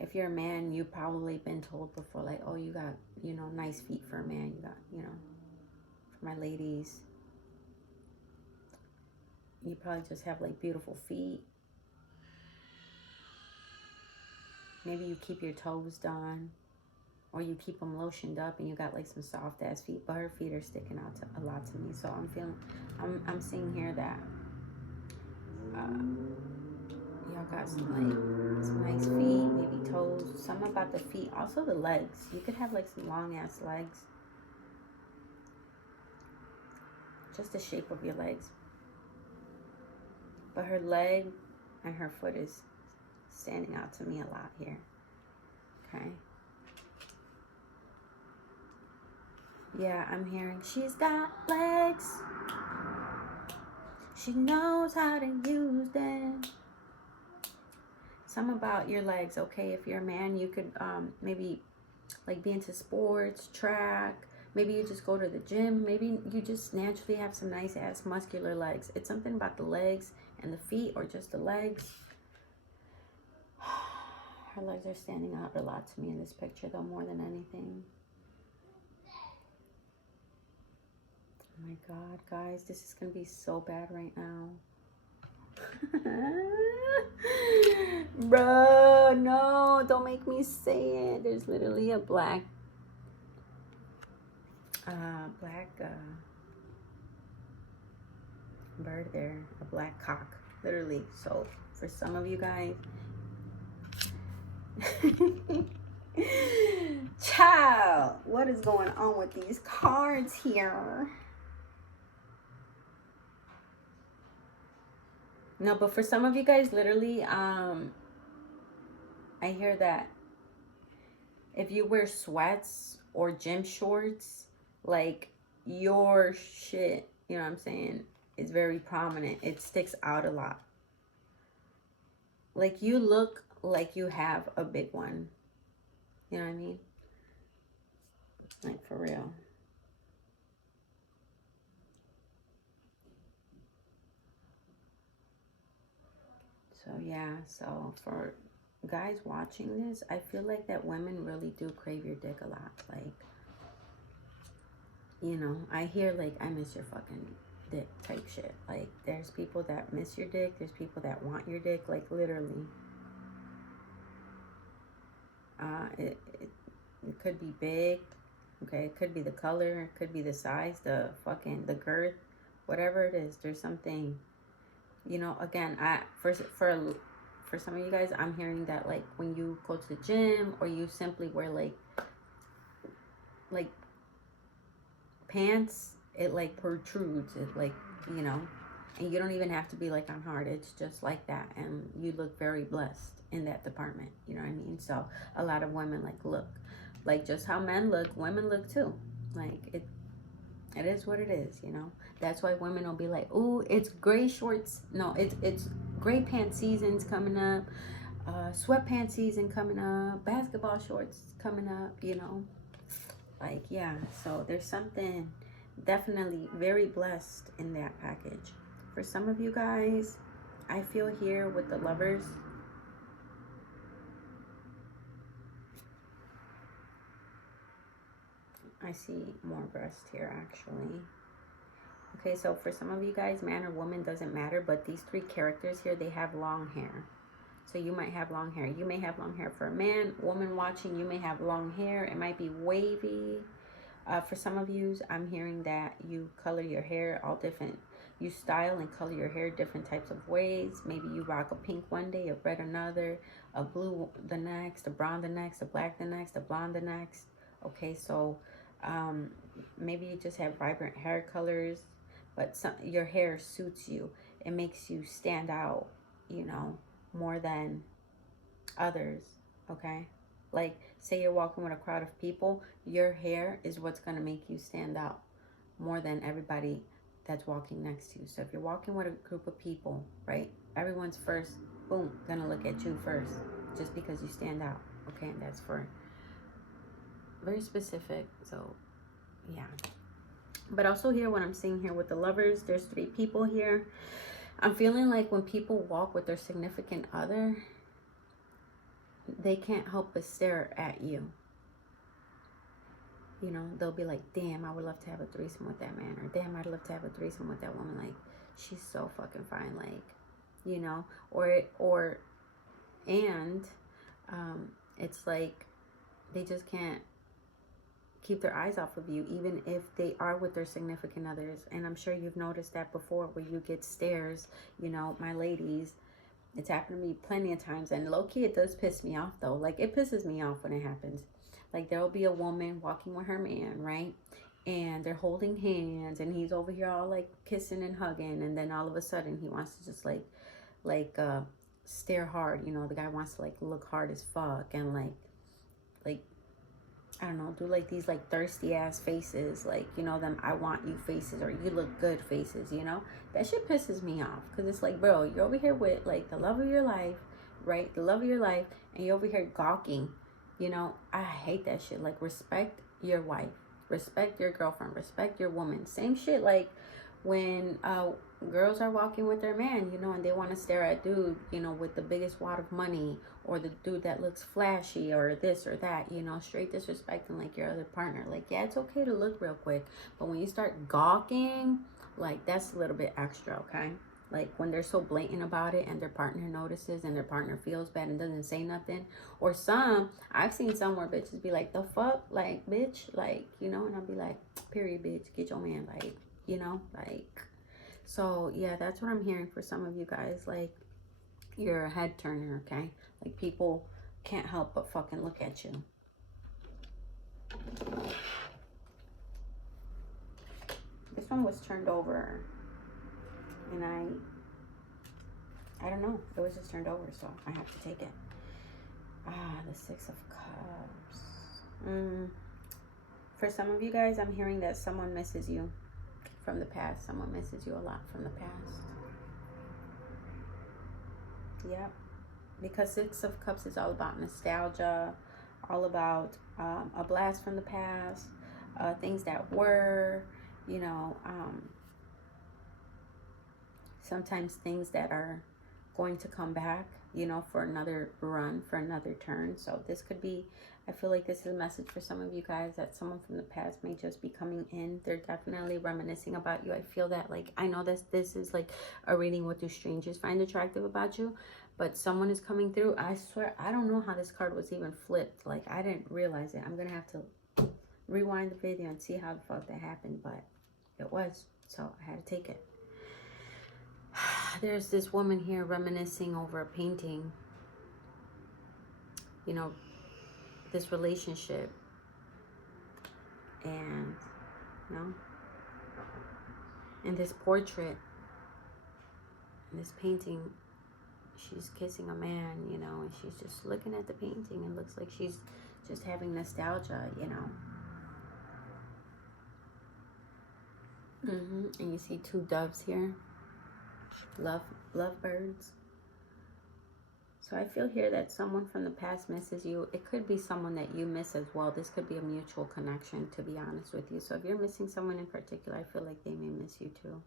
If you're a man, you've probably been told before, like, oh, you got, you know, nice feet for a man. You got, you know, for my ladies, you probably just have, like, beautiful feet. Maybe you keep your toes done, or you keep them lotioned up and you got, like, some soft-ass feet. But her feet are sticking out a lot to me. So I'm seeing here that y'all got some nice feet, maybe toes. Something about the feet. Also the legs. You could have like some long ass legs. Just the shape of your legs. But her leg and her foot is standing out to me a lot here. Okay. Yeah, I'm hearing she's got legs. She knows how to use them. Some about your legs, okay? If you're a man, you could maybe like be into sports, track, Maybe you just go to the gym. Maybe you just naturally have some nice ass muscular legs. It's something about the legs and the feet, or just the legs. Her legs are standing out a lot to me in this picture, though, more than anything. Oh my God, guys, this is going to be so bad right now. Bro, no, don't make me say it. There's literally a black bird there, a black cock, literally. So for some of you guys, child, what is going on with these cards here? No, but for some of you guys, literally, I hear that if you wear sweats or gym shorts, like, your shit, you know what I'm saying, is very prominent. It sticks out a lot. Like, you look like you have a big one. You know what I mean? Like, for real. So, yeah. So, for guys watching this, I feel like that women really do crave your dick a lot. Like, you know, I hear, like, I miss your fucking dick type shit. Like, there's people that miss your dick. There's people that want your dick. Like, literally. It could be big. Okay, it could be the color. It could be the size, the girth. Whatever it is, there's something, you know, again, for some of you guys, I'm hearing that, like, when you go to the gym, or you simply wear, like pants, it, like, protrudes. It, like, you know, and you don't even have to be, like, on hard. It's just like that, and you look very blessed in that department. You know what I mean? So a lot of women, like, look, like, just how men look, women look too. Like, it is what it is, you know. That's why women will be like, "Ooh, it's gray shorts." No, it's gray pants season's coming up, sweatpants season coming up, basketball shorts coming up, you know. Like, yeah. So there's something definitely very blessed in that package. For some of you guys, I feel here with the Lovers, I see more breast here, actually. Okay, so for some of you guys, man or woman, doesn't matter, but these three characters here, they have long hair. So you might have long hair. You may have long hair for a man. Woman watching, you may have long hair. It might be wavy. For some of you, I'm hearing that you color your hair all different. You style and color your hair different types of ways. Maybe you rock a pink one day, a red another, a blue the next, a brown the next, a black the next, a blonde the next. Okay, so maybe you just have vibrant hair colors, but your hair suits you. It makes you stand out, you know, more than others. Okay, like, say you're walking with a crowd of people, your hair is what's going to make you stand out more than everybody that's walking next to you. So if you're walking with a group of people, right, everyone's first, boom, gonna look at you first, just because you stand out. Okay, and that's for very specific. So yeah, but also here, what I'm seeing here with the Lovers, there's three people here. I'm feeling like when people walk with their significant other, they can't help but stare at you. You know, they'll be like, damn, I would love to have a threesome with that man, or damn, I'd love to have a threesome with that woman. Like, she's so fucking fine. Like, you know, it's like they just can't keep their eyes off of you, even if they are with their significant others. And I'm sure you've noticed that before, where you get stares, you know, my ladies. It's happened to me plenty of times, and low-key, it does piss me off, though. Like, it pisses me off when it happens. Like, there will be a woman walking with her man, right? And they're holding hands, and he's over here all, like, kissing and hugging, and then all of a sudden, he wants to just, like, stare hard, you know? The guy wants to, like, look hard as fuck, and, like, I don't know, do, like, these, like, thirsty-ass faces, like, you know, them I want you faces, or you look good faces, you know? That shit pisses me off, because it's like, bro, you're over here with, like, the love of your life, right? The love of your life, and you're over here gawking, you know? I hate that shit. Like, respect your wife, Respect your girlfriend. Respect your woman. Same shit like when girls are walking with their man, you know, and they want to stare at dude, you know, with the biggest wad of money, or the dude that looks flashy, or this or that, you know, straight disrespecting like your other partner. Like, yeah, it's okay to look real quick, but when you start gawking, like, that's a little bit extra, okay? Like when they're so blatant about it and their partner notices and their partner feels bad and doesn't say nothing. Or I've seen some where bitches be like, the fuck? Like, bitch? Like, you know, and I'll be like, period, bitch, get your man. Like, you know, like, so yeah, that's what I'm hearing for some of you guys. Like, you're a head turner, okay? Like, people can't help but fucking look at you. This one was turned over, and I don't know. It was just turned over, so I have to take it. The Six of Cups. For some of you guys, I'm hearing that someone misses you from the past. Someone misses you a lot from the past. Yep. Because Six of Cups is all about nostalgia, all about a blast from the past, things that were, you know, sometimes things that are going to come back, you know, for another run, for another turn. So this could be, I feel like this is a message for some of you guys that someone from the past may just be coming in. They're definitely reminiscing about you. I feel that, like, I know this is like a reading what do strangers find attractive about you, but someone is coming through. I swear, I don't know how this card was even flipped. Like, I didn't realize it. I'm going to have to rewind the video and see how the fuck that happened, but it was. So I had to take it. There's this woman here reminiscing over a painting, you know, this relationship, and, you know, and this portrait, and this painting, she's kissing a man, you know, and she's just looking at the painting, and looks like she's just having nostalgia, you know. And you see two doves here, lovebirds. So I feel here that someone from the past misses you. It could be someone that you miss as well. This could be a mutual connection, to be honest with you. So if you're missing someone in particular, I feel like they may miss you too.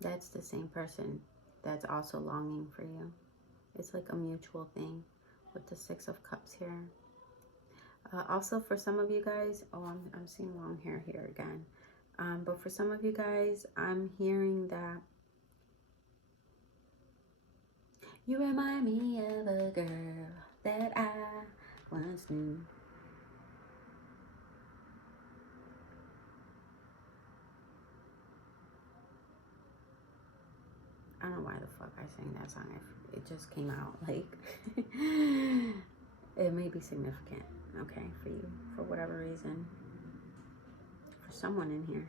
That's the same person that's also longing for you. It's like a mutual thing with the Six of Cups here. Also, for some of you guys, I'm seeing long hair here again. But for some of you guys, I'm hearing that you remind me of a girl that I once knew. I don't know why the fuck I sang that song. It just came out. Like, it may be significant, okay, for you, for whatever reason. For someone in here.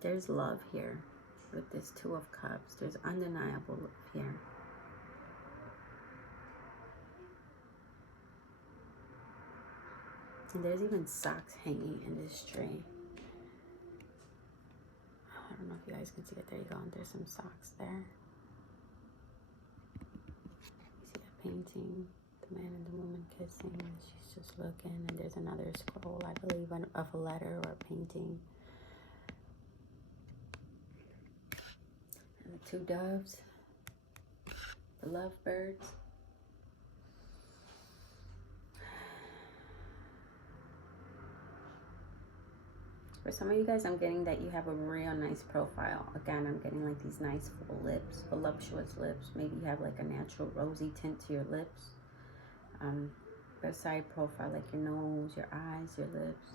There's love here with this Two of Cups. There's undeniable love here. And there's even socks hanging in this tree. I don't know if you guys can see it. There you go. And there's some socks there. You see a painting, the man and the woman kissing, and she's just looking. And there's another scroll, I believe, of a letter or a painting. And the two doves, the lovebirds. For some of you guys, I'm getting that you have a real nice profile. Again, I'm getting like these nice full lips, voluptuous lips. Maybe you have like a natural rosy tint to your lips. A side profile, like your nose, your eyes, your lips.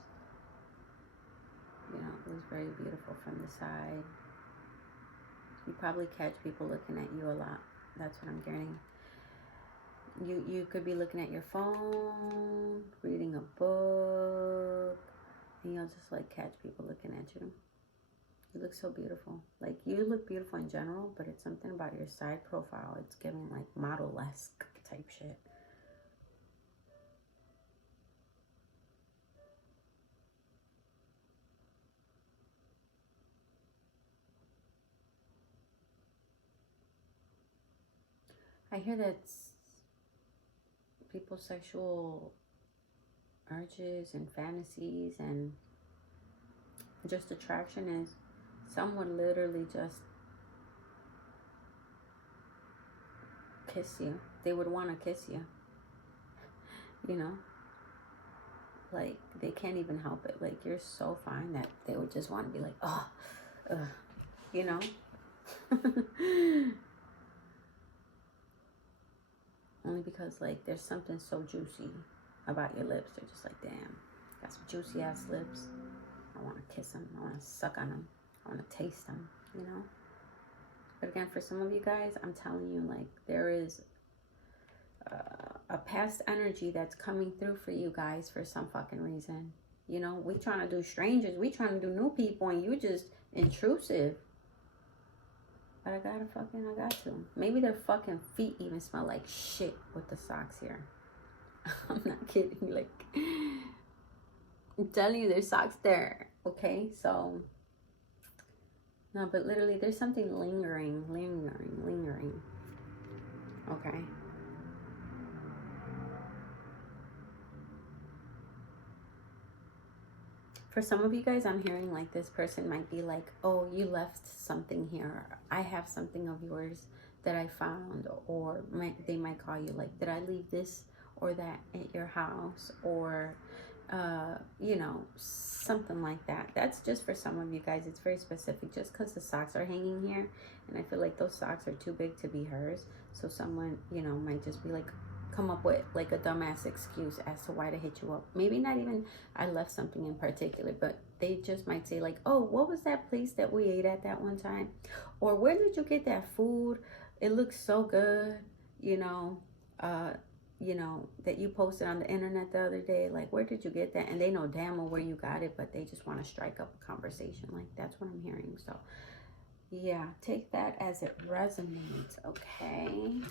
You know, it was very beautiful from the side. You probably catch people looking at you a lot. That's what I'm getting. You could be looking at your phone, reading a book, and you'll just like catch people looking at you. You look so beautiful. Like, you look beautiful in general, but it's something about your side profile. It's giving like model-esque type shit. I hear that people's sexual urges and fantasies and just attraction is someone literally just kiss you. They would want to kiss you, you know? Like, they can't even help it. Like, you're so fine that they would just want to be like, oh, you know? Only because, like, there's something so juicy about your lips. They're just like, damn, got some juicy ass lips. I want to kiss them. I want to suck on them. I want to taste them, you know? But again, for some of you guys, I'm telling you, like, there is a past energy that's coming through for you guys for some fucking reason. You know, we trying to do strangers. We trying to do new people, and you just intrusive. But I got to. Maybe their fucking feet even smell like shit with the socks here. I'm not kidding. Like, I'm telling you, there's socks there. Okay, so no, but literally, there's something lingering. Okay. For some of you guys, I'm hearing like this person might be like, oh, you left something here. I have something of yours that I found. Or they might call you like, did I leave this or that at your house? Or, you know, something like that. That's just for some of you guys. It's very specific just because the socks are hanging here. And I feel like those socks are too big to be hers. So someone, you know, might just be like, come up with like a dumbass excuse as to why to hit you up. Maybe not even I left something in particular, but they just might say like, oh, what was that place that we ate at that one time? Or where did you get that food? It looks so good, you know, that you posted on the internet the other day. Like, where did you get that? And they know damn well where you got it, but they just want to strike up a conversation. Like, that's what I'm hearing. So yeah, take that as it resonates, okay?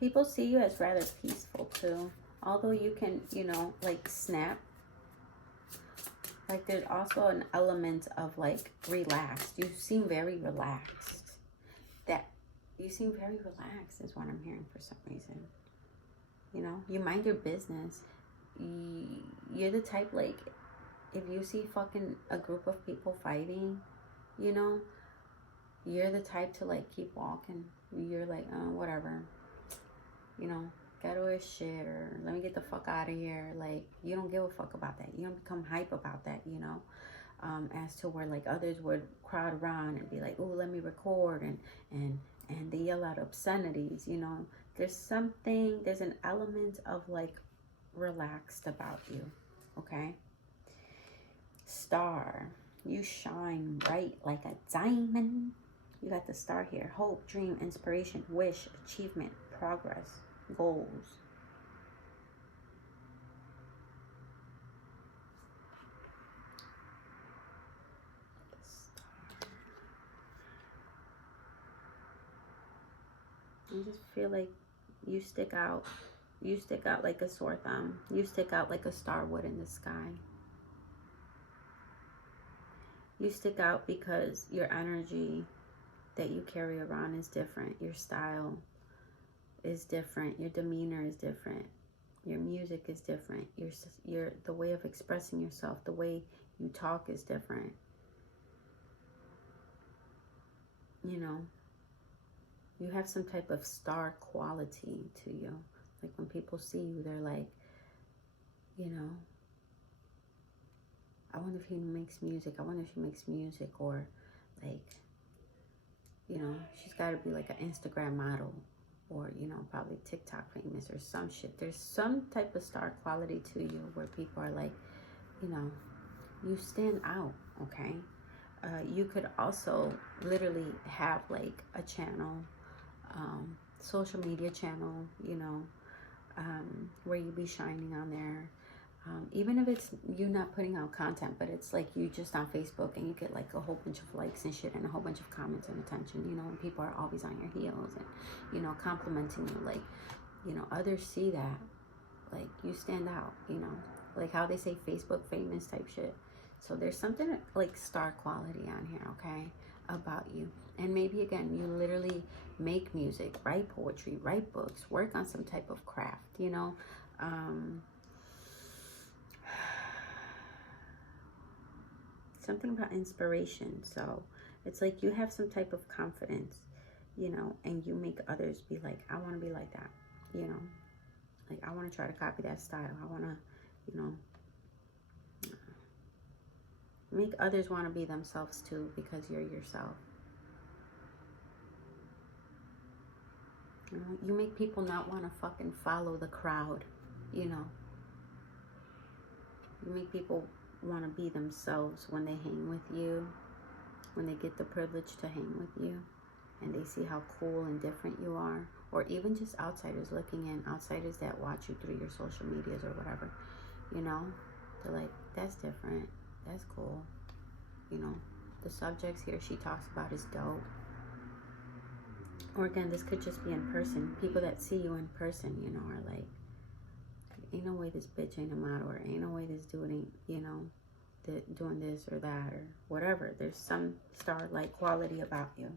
People see you as rather peaceful too. Although you can, you know, like snap. Like there's also an element of like relaxed. You seem very relaxed. You seem very relaxed is what I'm hearing for some reason. You know, you mind your business. You're the type like, if you see fucking a group of people fighting, you know, you're the type to like keep walking. You're like, whatever. You know, ghetto is shit, or let me get the fuck out of here. Like, you don't give a fuck about that. You don't become hype about that, you know, as to where like others would crowd around and be like, oh, let me record, and they yell out obscenities, you know. There's an element of like relaxed about you, okay? Star, you shine bright like a diamond. You got the star here. Hope, dream, inspiration, wish, achievement, progress, goals. I just feel like you stick out. You stick out like a sore thumb. You stick out like a star would in the sky. You stick out because your energy that you carry around is different. Your style is different. Your demeanor is different. Your music is different. The way of expressing yourself, the way you talk is different. You know, you have some type of star quality to you. Like when people see you, they're like, you know, I wonder if he makes music. I wonder if she makes music. Or like, you know, she's got to be like an Instagram model. Or, you know, probably TikTok famous or some shit. There's some type of star quality to you where people are like, you know, you stand out, okay? You could also literally have like a channel, social media channel, you know, where you be shining on there. Even if it's you not putting out content, but it's like you just on Facebook and you get like a whole bunch of likes and shit and a whole bunch of comments and attention, you know, and people are always on your heels and, you know, complimenting you. Like, you know, others see that, like, you stand out, you know. like how they say Facebook famous type shit. So there's something like star quality on here, okay, about you. And maybe again, you literally make music, write poetry, write books, work on some type of craft, you know. Something about inspiration. So it's like you have some type of confidence, you know, and you make others be like, I want to be like that, you know. Like, I want to try to copy that style. I want to, you know, make others want to be themselves too, because you're yourself. You know, you make people not want to fucking follow the crowd, you know. You make people want to be themselves when they hang with you, when they get the privilege to hang with you, and they see how cool and different you are. Or even just outsiders looking in, outsiders that watch you through your social medias or whatever, you know. They're like, that's different, that's cool, you know. The subjects he or she talks about is dope. Or again, this could just be in person. People that see you in person, you know, are like, ain't no way this bitch ain't a model, or ain't no way this dude ain't, you know, doing this or that or whatever. There's some star-like quality about you.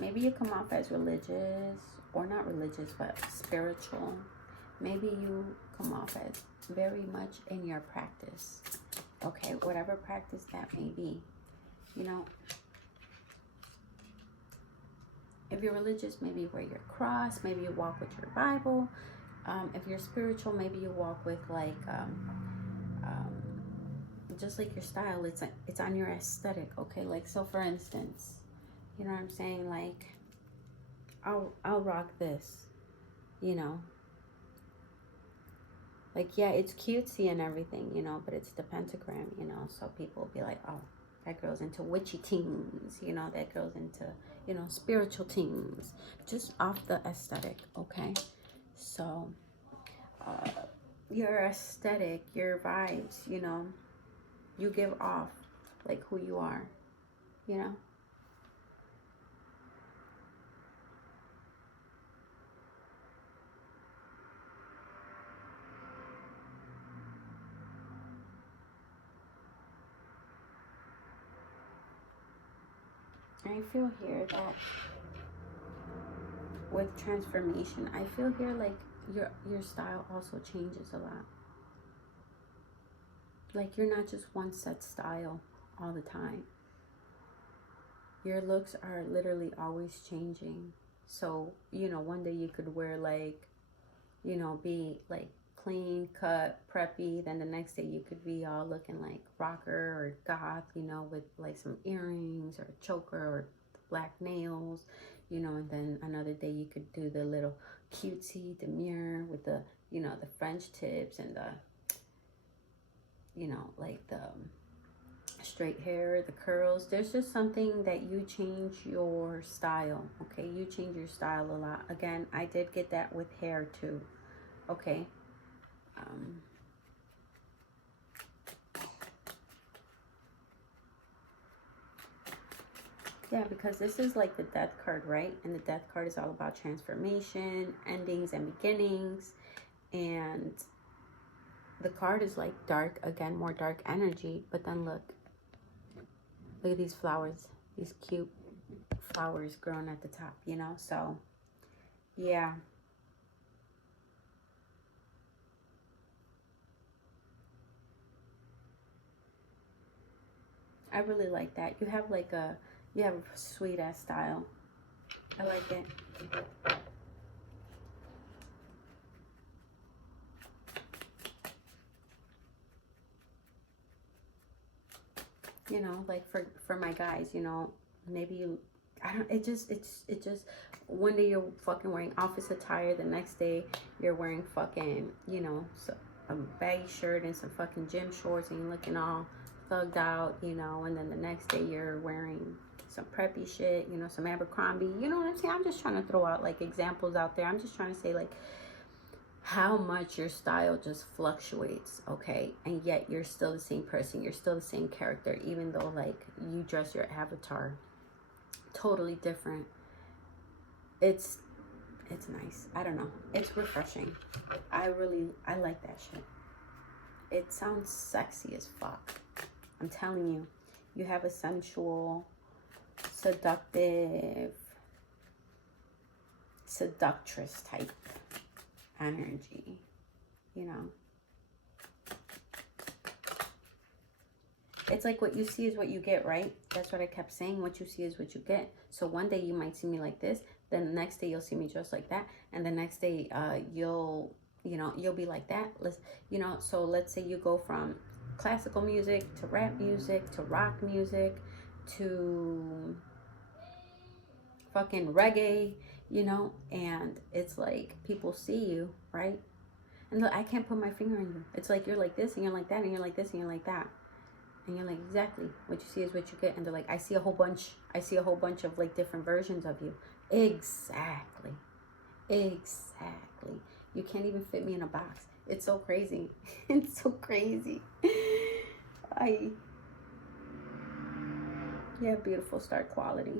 Maybe you come off as religious, or not religious, but spiritual. Maybe you come off as very much in your practice. Okay, whatever practice that may be. You know, if you're religious, maybe you wear your cross, maybe you walk with your Bible. If you're spiritual, maybe you walk with like, just like your style, it's on your aesthetic, okay? Like, so for instance, you know what I'm saying? Like, I'll rock this, you know. Like, yeah, it's cutesy and everything, you know, but it's the pentagram, you know. So people will be like, oh, that girl's into witchy things, you know. That girl's into, you know, spiritual things. Just off the aesthetic, okay? So, your aesthetic, your vibes, you know, you give off, like, who you are, you know. I feel here that with transformation, I feel here like your style also changes a lot. Like, you're not just one set style all the time. Your looks are literally always changing. So, you know, one day you could wear like, you know, be like clean cut, preppy. Then the next day you could be all looking like rocker or goth, you know, with like some earrings or a choker or black nails, you know. And then another day you could do the little cutesy demure with the, you know, the French tips and the, you know, like the straight hair, the curls. There's just something that you change your style, okay? You change your style a lot. Again, I did get that with hair too, okay? Yeah, because this is like the death card, right? And the death card is all about transformation, endings and beginnings. And the card is like dark, again, more dark energy. But then look at these flowers, these cute flowers growing at the top, you know. So yeah, I really like that. You have like you have a sweet ass style. I like it. You know, like for my guys, you know, maybe you, I don't, it just one day you're fucking wearing office attire, the next day you're wearing fucking, you know, so a baggy shirt and some fucking gym shorts and you're looking all thugged out, you know, and then the next day you're wearing some preppy shit, you know, some Abercrombie, you know what I'm saying? I'm just trying to throw out like examples out there. I'm just trying to say like how much your style just fluctuates, okay? And yet you're still the same person, you're still the same character, even though like you dress your avatar totally different. It's nice. I don't know. It's refreshing. I like that shit. It sounds sexy as fuck. I'm telling you. You have a sensual, seductive, seductress type energy, you know. It's like what you see is what you get, right? That's what I kept saying. What you see is what you get. So one day you might see me like this, then the next day you'll see me just like that, and the next day you'll be like that. So let's say you go from classical music to rap music to rock music to fucking reggae, you know, and it's like people see you, right? And look, I can't put my finger on you. It's like you're like this and you're like that and you're like this and you're like that. And you're like, exactly, what you see is what you get. And they're like, I see a whole bunch of like different versions of you. Exactly. You can't even fit me in a box. It's so crazy. It's so crazy. You have beautiful star quality.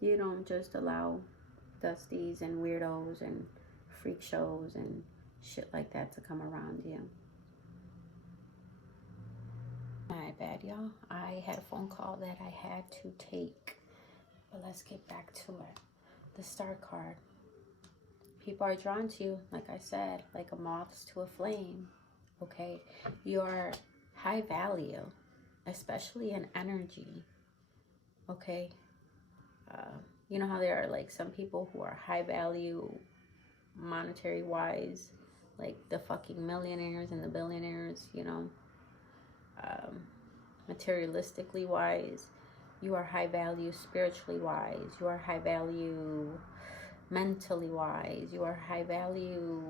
You don't just allow dusties and weirdos and freak shows and shit like that to come around you. My bad, y'all. I had a phone call that I had to take. But let's get back to it. The star card. People are drawn to you, like I said, like a moth to a flame. Okay? You're high value, especially in energy. Okay? You know how there are like some people who are high value monetary wise, like the fucking millionaires and the billionaires, you know, materialistically wise. You are high value spiritually wise. You are high value mentally wise. You are high value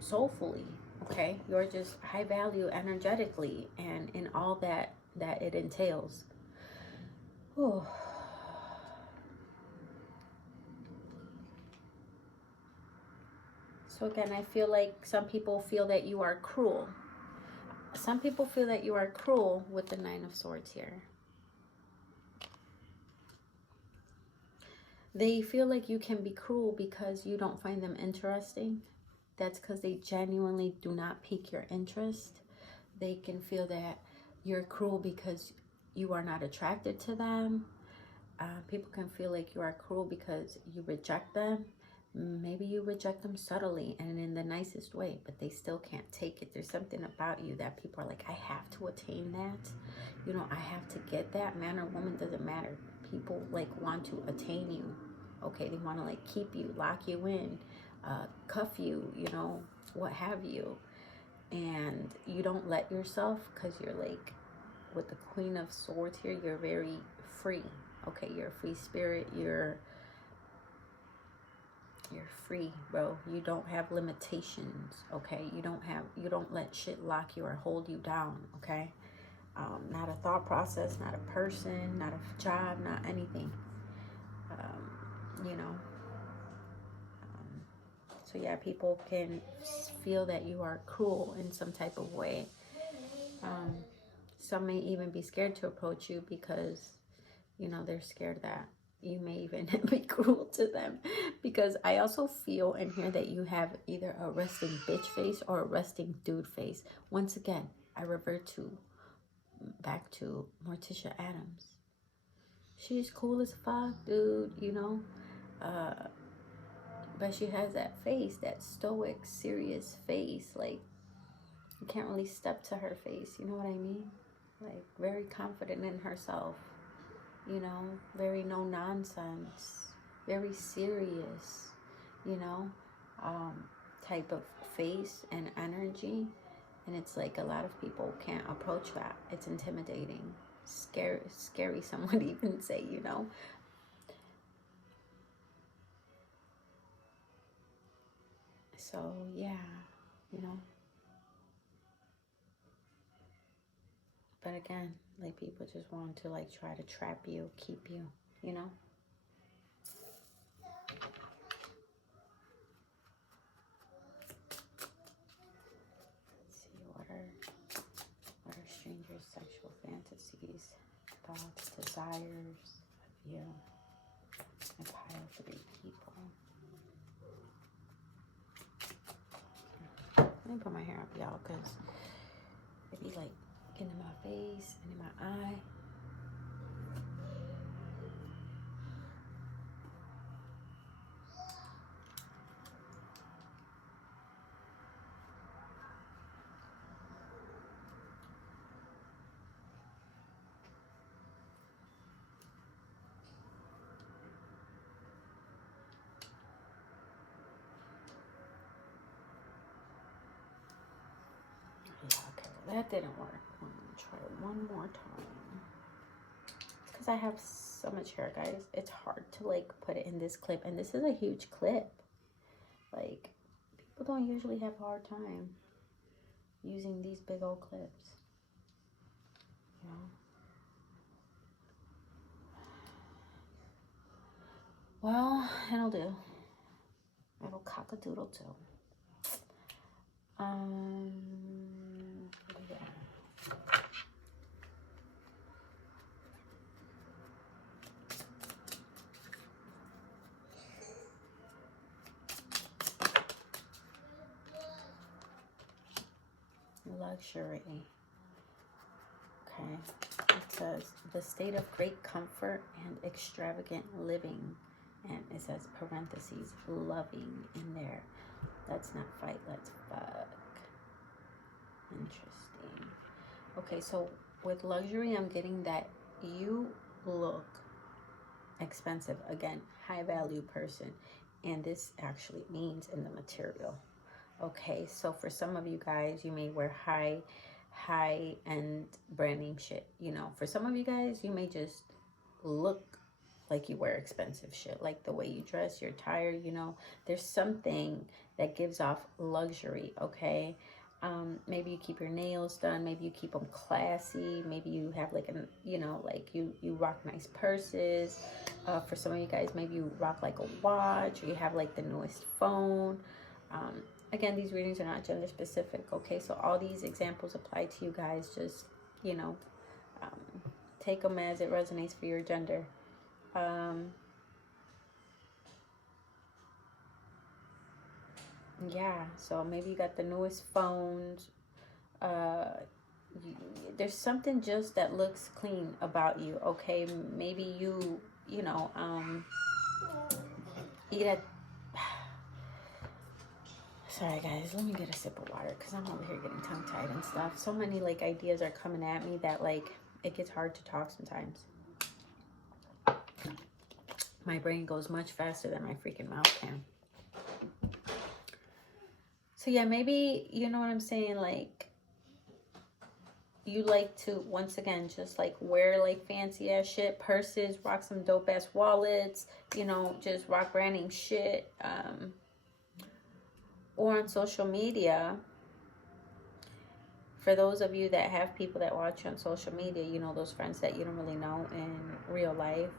soulfully. Okay, you're just high value energetically and in all that it entails. Whew. So again, I feel like some people feel that you are cruel. Some people feel that you are cruel with the Nine of Swords here. They feel like you can be cruel because you don't find them interesting. That's because they genuinely do not pique your interest. They can feel that you're cruel because you are not attracted to them. People can feel like you are cruel because you reject them. Maybe you reject them subtly and in the nicest way, but they still can't take it. There's something about you that people are like, I have to attain that. You know, I have to get that. Man or woman, doesn't matter. People like want to attain you. Okay, they want to like keep you, lock you in, cuff you, you know, what have you. And you don't let yourself because you're like, with the Queen of Swords here, you're very free. Okay, you're a free spirit. You're free, bro. You don't have limitations. Okay, you don't let shit lock you or hold you down. Okay, not a thought process, not a person, not a job, not anything. You know. So yeah, people can feel that you are cruel in some type of way. Some may even be scared to approach you because, you know, they're scared that you may even be cruel to them. Because I also feel and hear that you have either a resting bitch face or a resting dude face. Once again, I revert back to Morticia Adams. She's cool as fuck, dude, you know. But she has that face, that stoic, serious face. Like, you can't really step to her face, you know what I mean? Like, very confident in herself, you know, very no nonsense, very serious, you know, type of face and energy. And it's like a lot of people can't approach that. It's intimidating, scary, some would even say, you know. So, yeah, you know. But again, like, people just want to, like, try to trap you, keep you, you know. Let's see, what are strangers' sexual fantasies, thoughts, desires of you? I pile 3 people. Let me put my hair up, y'all, because it be like getting in my face and in my eye. Yeah, okay, well, that didn't work. I'm gonna try it one more time. Because I have so much hair, guys. It's hard to, like, put it in this clip. And this is a huge clip. Like, people don't usually have a hard time using these big old clips. You know? Well, it'll do. It'll cock-a-doodle too. Yeah. Luxury. Okay. It says the state of great comfort and extravagant living. And it says parentheses, loving in there. Let's not fight, let's fuck. Interesting. Okay, so with luxury, I'm getting that you look expensive. Again, high value person. And this actually means in the material. Okay, so for some of you guys, you may wear high end brand name shit. You know, for some of you guys, you may just look like you wear expensive shit, like the way you dress, your attire. You know, there's something that gives off luxury. Okay, maybe you keep your nails done, maybe you keep them classy, maybe you have like an, you know, like you rock nice purses. For some of you guys, maybe you rock like a watch, or you have like the newest phone. Again, these readings are not gender specific, okay? So all these examples apply to you guys. Just, you know, take them as it resonates for your gender. Yeah, so maybe you got the newest phones. There's something just that looks clean about you, okay? Maybe you know, eat at... Sorry guys, let me get a sip of water because I'm over here getting tongue-tied and stuff. So many like ideas are coming at me that like it gets hard to talk sometimes. My brain goes much faster than my freaking mouth can. So yeah, maybe, you know what I'm saying, like you like to, once again, just like wear like fancy ass shit, purses, rock some dope ass wallets, you know, just rock brand name shit. Or on social media, for those of you that have people that watch you on social media, you know, those friends that you don't really know in real life,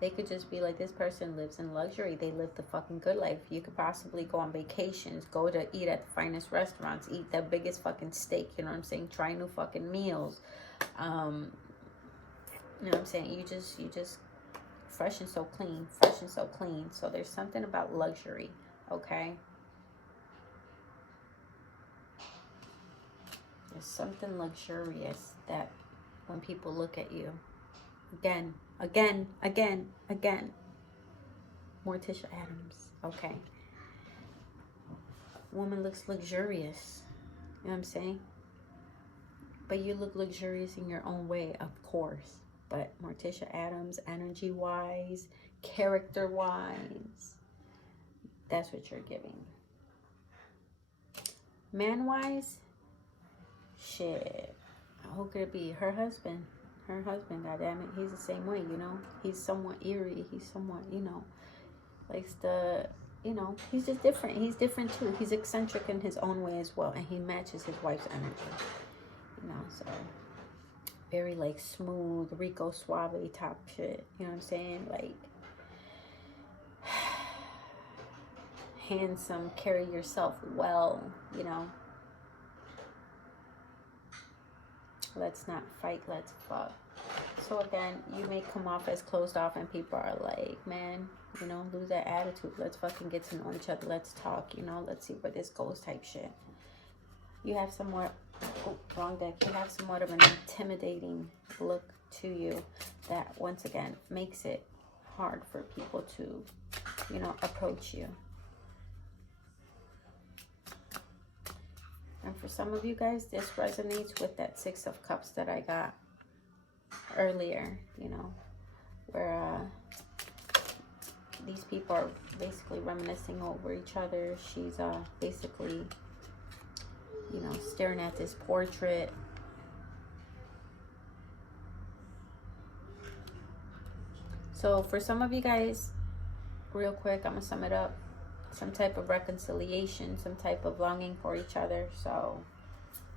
they could just be like, this person lives in luxury. They live the fucking good life. You could possibly go on vacations, go to eat at the finest restaurants, eat the biggest fucking steak, you know what I'm saying? Try new fucking meals. You know what I'm saying? You just fresh and so clean, fresh and so clean. So there's something about luxury, okay? There's something luxurious that when people look at you, again, Morticia Adams, okay? Woman looks luxurious, you know what I'm saying? But you look luxurious in your own way, of course. But Morticia Adams, energy-wise, character-wise, that's what you're giving. Man-wise, shit, who could it be? Her husband. Her husband, goddammit. He's the same way, you know? He's somewhat eerie. He's somewhat, you know, likes to you know, he's just different. He's different too. He's eccentric in his own way as well. And he matches his wife's energy. You know, so very like smooth, Rico Suave type shit. You know what I'm saying? Like handsome, carry yourself well, you know. Let's not fight, let's fuck. So again, you may come off as closed off and people are like, man, you know, lose that attitude. Let's fucking get to know each other. Let's talk, you know. Let's see where this goes type shit. You have somewhat, oh, wrong deck. You have somewhat of an intimidating look to you that, once again, makes it hard for people to, you know, approach you. And for some of you guys, this resonates with that Six of Cups that I got earlier, you know, where these people are basically reminiscing over each other. She's basically, you know, staring at this portrait. So for some of you guys, real quick, I'm gonna sum it up. Some type of reconciliation, some type of longing for each other. So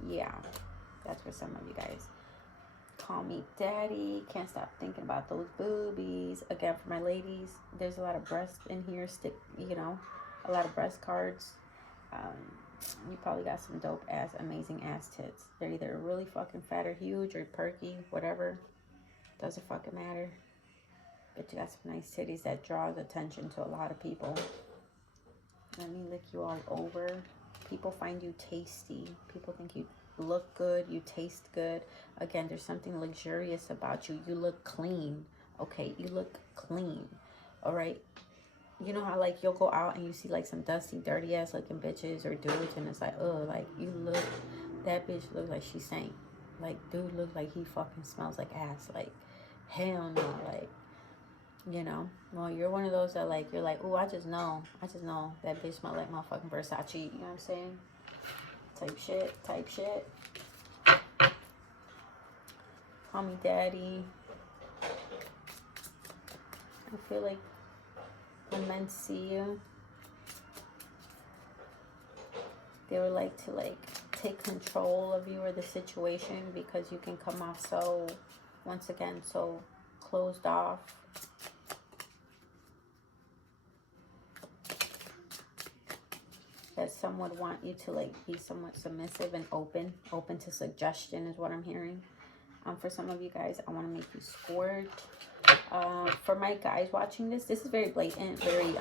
yeah, that's for some of you guys. Call me daddy. Can't stop thinking about those boobies. Again, for my ladies, there's a lot of breast in here. You know, a lot of breast cards. You probably got some dope ass, amazing ass tits. They're either really fucking fat or huge or perky, whatever. Doesn't fucking matter. But you got some nice titties that draws attention to a lot of people. Let me lick you all over. People find you tasty. People think you look good. You taste good. Again, there's something luxurious about you. You look clean. Okay, you look clean. All right. You know how like you'll go out and you see like some dusty, dirty ass looking bitches or dudes, and it's like, oh, like you look, that bitch looks like she sank. Like dude looks like he fucking smells like ass. Like hell no. Like, you know, well, you're one of those that like, you're like, oh, I just know that bitch smell like motherfucking Versace. You know what I'm saying? Type shit. Call me daddy. I feel like when men see you, they would like to like take control of you or the situation, because you can come off so, once again, so closed off. That some would want you to like be somewhat submissive and open to suggestion is what I'm hearing. For some of you guys, I want to make you squirt. For my guys watching this is very blatant, very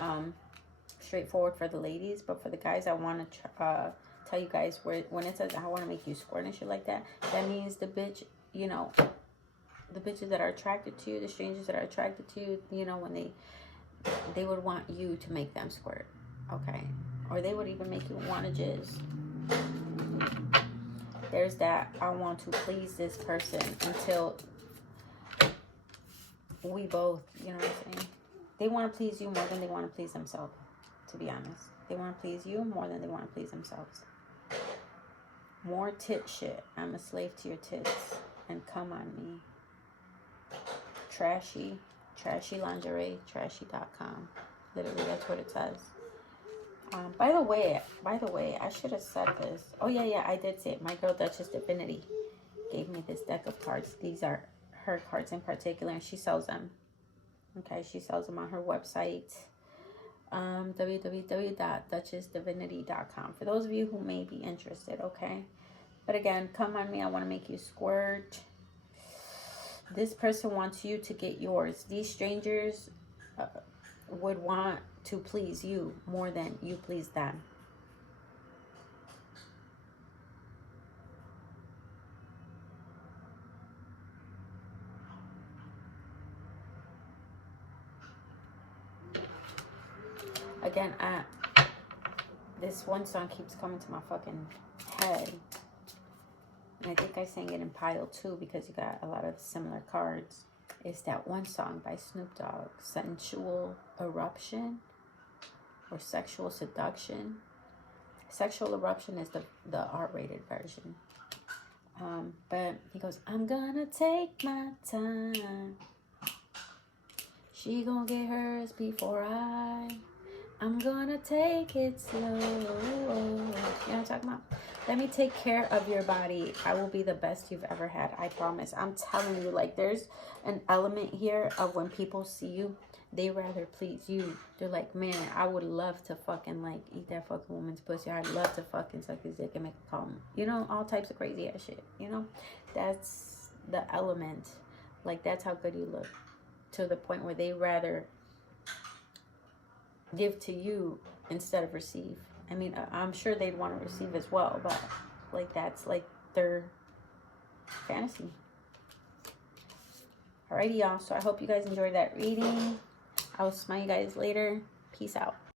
straightforward for the ladies. But for the guys, I want to tell you guys, when it says I want to make you squirt and shit like that, that means the bitch, you know, the bitches that are attracted to you, the strangers that are attracted to you, you know, when they would want you to make them squirt, okay? Or they would even make you want to jizz. There's that, I want to please this person until we both, you know what I'm saying? They want to please you more than they want to please themselves, to be honest. They want to please you more than they want to please themselves. More tit shit. I'm a slave to your tits. And come on me. Trashy lingerie, trashy.com. Literally, that's what it says. By the way, I should have said this. Oh, yeah, I did say it. My girl, Duchess Divinity, gave me this deck of cards. These are her cards in particular, and she sells them. Okay, she sells them on her website, www.duchessdivinity.com. For those of you who may be interested, okay? But again, come on me. I want to make you squirt. This person wants you to get yours. These strangers would want to please you more than you please them. Again, this one song keeps coming to my fucking head. And I think I sang it in pile 2 because you got a lot of similar cards. It's that one song by Snoop Dogg, Sensual Eruption or Sexual Seduction. Sexual Eruption is the R-rated version. But he goes, I'm gonna take my time. She gonna get hers before I'm gonna take it slow. You know what I'm talking about? Let me take care of your body. I will be the best you've ever had. I promise. I'm telling you, like, there's an element here of when people see you, they rather please you. They're like, man, I would love to fucking, like, eat that fucking woman's pussy. I'd love to fucking suck his dick and make a cum. You know, all types of crazy ass shit. You know, that's the element. Like, that's how good you look. To the point where they rather give to you instead of receive. I mean, I'm sure they'd want to receive as well, but like that's like their fantasy. Alrighty, y'all. So I hope you guys enjoyed that reading. I will smile you guys later. Peace out.